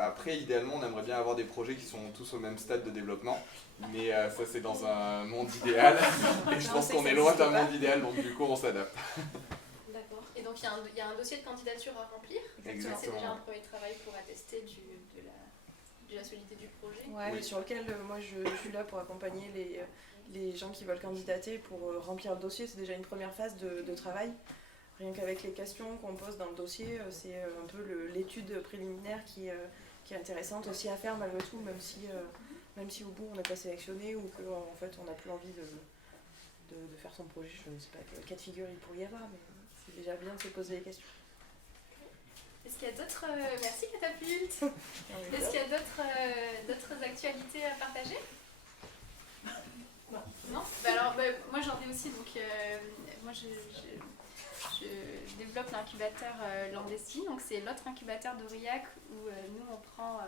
après idéalement on aimerait bien avoir des projets qui sont tous au même stade de développement, mais ça c'est dans un monde idéal, et je pense qu'on est loin d'un monde idéal, donc du coup on s'adapte. D'accord, et donc il y a un dossier de candidature à remplir. Exactement. C'est déjà un premier travail pour attester de la solidité du projet. Ouais, mais sur lequel moi je suis là pour accompagner les gens qui veulent candidater pour remplir le dossier. C'est déjà une première phase de travail. Rien qu'avec les questions qu'on pose dans le dossier, c'est un peu l'étude préliminaire qui est intéressante aussi à faire malgré tout, même si au bout on n'est pas sélectionné ou qu'en fait on n'a plus envie de faire son projet. Je ne sais pas quel cas de figure il pourrait y avoir, mais c'est déjà bien de se poser les questions. Est-ce qu'il y a d'autres... Merci Catapulte. Est-ce qu'il y a d'autres actualités à partager? Non. Alors, moi j'en ai aussi, donc moi je développe l'incubateur Landesti, donc c'est l'autre incubateur d'Aurillac où nous on prend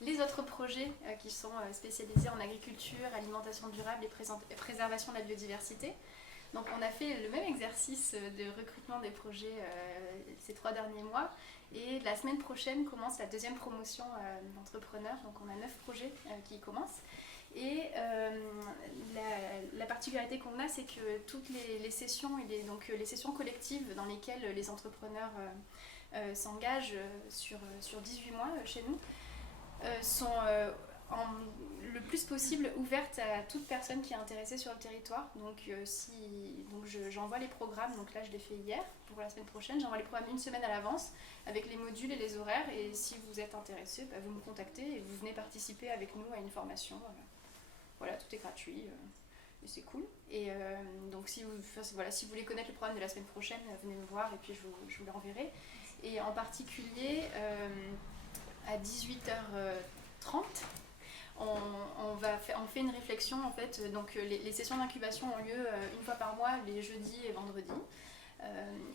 les autres projets qui sont spécialisés en agriculture, alimentation durable et préservation de la biodiversité. Donc on a fait le même exercice de recrutement des projets ces 3 derniers mois, et la semaine prochaine commence la deuxième promotion d'entrepreneurs, donc on a 9 projets qui commencent. Et la particularité qu'on a, c'est que toutes les sessions, donc les sessions collectives dans lesquelles les entrepreneurs s'engagent sur 18 mois chez nous, sont le plus possible ouvertes à toute personne qui est intéressée sur le territoire. Donc, j'envoie les programmes, donc là je l'ai fait hier pour la semaine prochaine, j'envoie les programmes une semaine à l'avance avec les modules et les horaires, et si vous êtes intéressé, vous me contactez et vous venez participer avec nous à une formation. Voilà, tout est gratuit et c'est cool. Et donc si vous voulez connaître le programme de la semaine prochaine, venez me voir et puis je vous l'enverrai. Et en particulier, à 18h30, on fait une réflexion en fait. Donc les sessions d'incubation ont lieu une fois par mois, les jeudis et vendredis.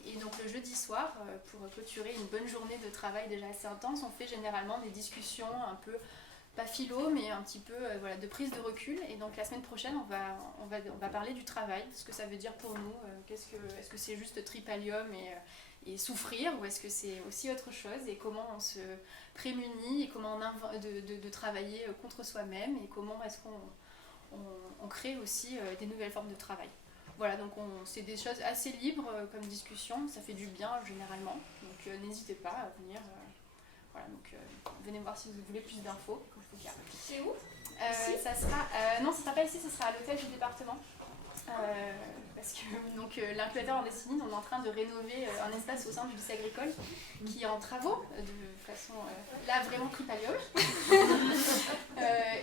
Et donc le jeudi soir, pour clôturer une bonne journée de travail déjà assez intense, on fait généralement des discussions un peu pas philo, mais un petit peu voilà, de prise de recul. Et donc la semaine prochaine, on va parler du travail, ce que ça veut dire pour nous. Est-ce que c'est juste tripalium et souffrir, ou est-ce que c'est aussi autre chose, et comment on se prémunit, et comment de travailler contre soi-même, et comment est-ce qu'on crée aussi des nouvelles formes de travail. Voilà, donc c'est des choses assez libres comme discussion, ça fait du bien généralement, donc n'hésitez pas à venir. Voilà, donc venez voir si vous voulez plus d'infos. C'est où ça sera, non, ce ne sera pas ici, ce sera à l'hôtel du département. Parce que donc l'incubateur en Destinine, on est en train de rénover un espace au sein du lycée agricole qui est en travaux de façon là vraiment tripalium.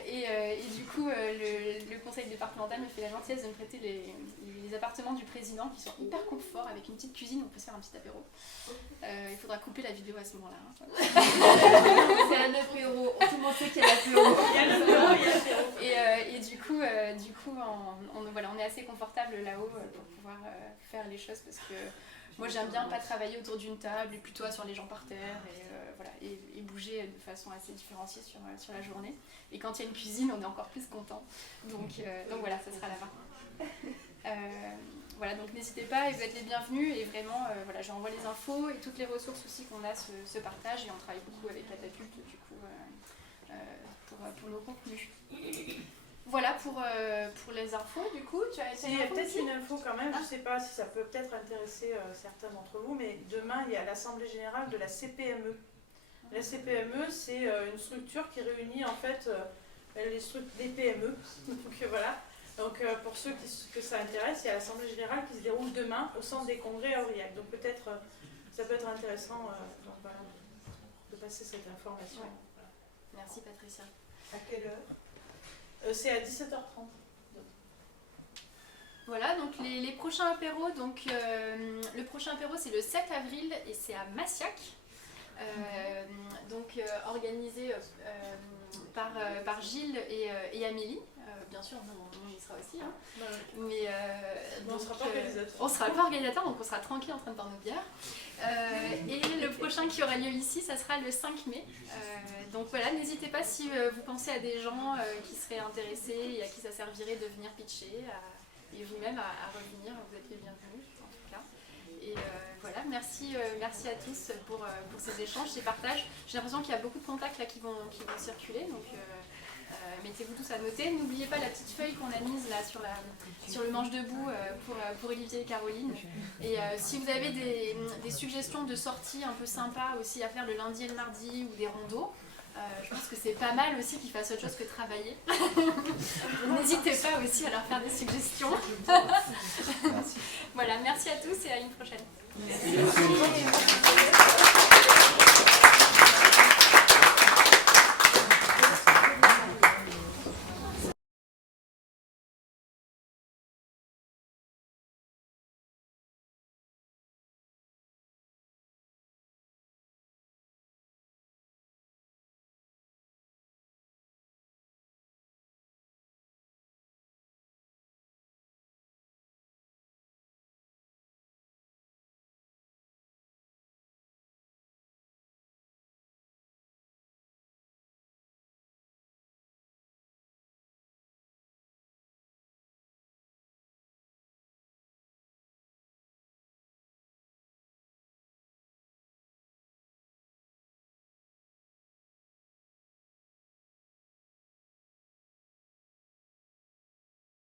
Et du coup le conseil départemental me fait la gentillesse de me prêter les appartements du président qui sont hyper confort avec une petite cuisine, on peut se faire un petit apéro. Il faudra couper la vidéo à ce moment-là. C'est un apéro, tout le monde sait qu'il y a l'apéro. Et du coup on est assez confortable là-haut pour pouvoir faire les choses, parce que moi j'aime bien pas travailler autour d'une table et plutôt sur les gens par terre et bouger de façon assez différenciée sur la journée. Et quand il y a une cuisine, on est encore plus content. Donc voilà, ça sera là-bas. Voilà, donc n'hésitez pas, et vous êtes les bienvenus, et vraiment voilà, j'envoie les infos et toutes les ressources aussi qu'on a se partagent, et on travaille beaucoup avec Catapulte du coup pour nos contenus. Voilà pour les infos, du coup, tu as il y a peut-être une info quand même, je ne sais pas si ça peut peut-être intéresser certains d'entre vous, mais demain il y a l'Assemblée Générale de la CPME. La CPME, c'est une structure qui réunit en fait les PME, donc voilà. Donc pour ceux que ça intéresse, il y a l'Assemblée Générale qui se déroule demain au centre des congrès à Aurillac. Donc peut-être ça peut être intéressant donc, voilà, de passer cette information. Ouais. Merci Patricia. À quelle heure C'est à 17h30. Voilà, donc les prochains apéros, donc le prochain apéro c'est le 7 avril et c'est à Massiac. Donc organisé par Gilles et Amélie. Bien sûr, on y sera aussi. Hein. Mais on ne sera pas organisateur. On ne sera pas organisateur, donc on sera tranquille en train de boire nos bières. Et le prochain qui aura lieu ici, ça sera le 5 mai. Donc voilà, n'hésitez pas si vous pensez à des gens qui seraient intéressés et à qui ça servirait de venir pitcher, et vous-même à revenir, vous êtes les bienvenus en tout cas. Et voilà, merci à tous pour ces échanges, ces partages. J'ai l'impression qu'il y a beaucoup de contacts là qui vont circuler, donc mettez-vous tous à noter. N'oubliez pas la petite feuille qu'on a mise là sur le manche debout pour Olivier et Caroline. Et si vous avez des suggestions de sorties un peu sympas aussi à faire le lundi et le mardi, ou des randos, je pense que c'est pas mal aussi qu'ils fassent autre chose que travailler. N'hésitez pas aussi à leur faire des suggestions. Merci. Voilà, merci à tous et à une prochaine. Merci.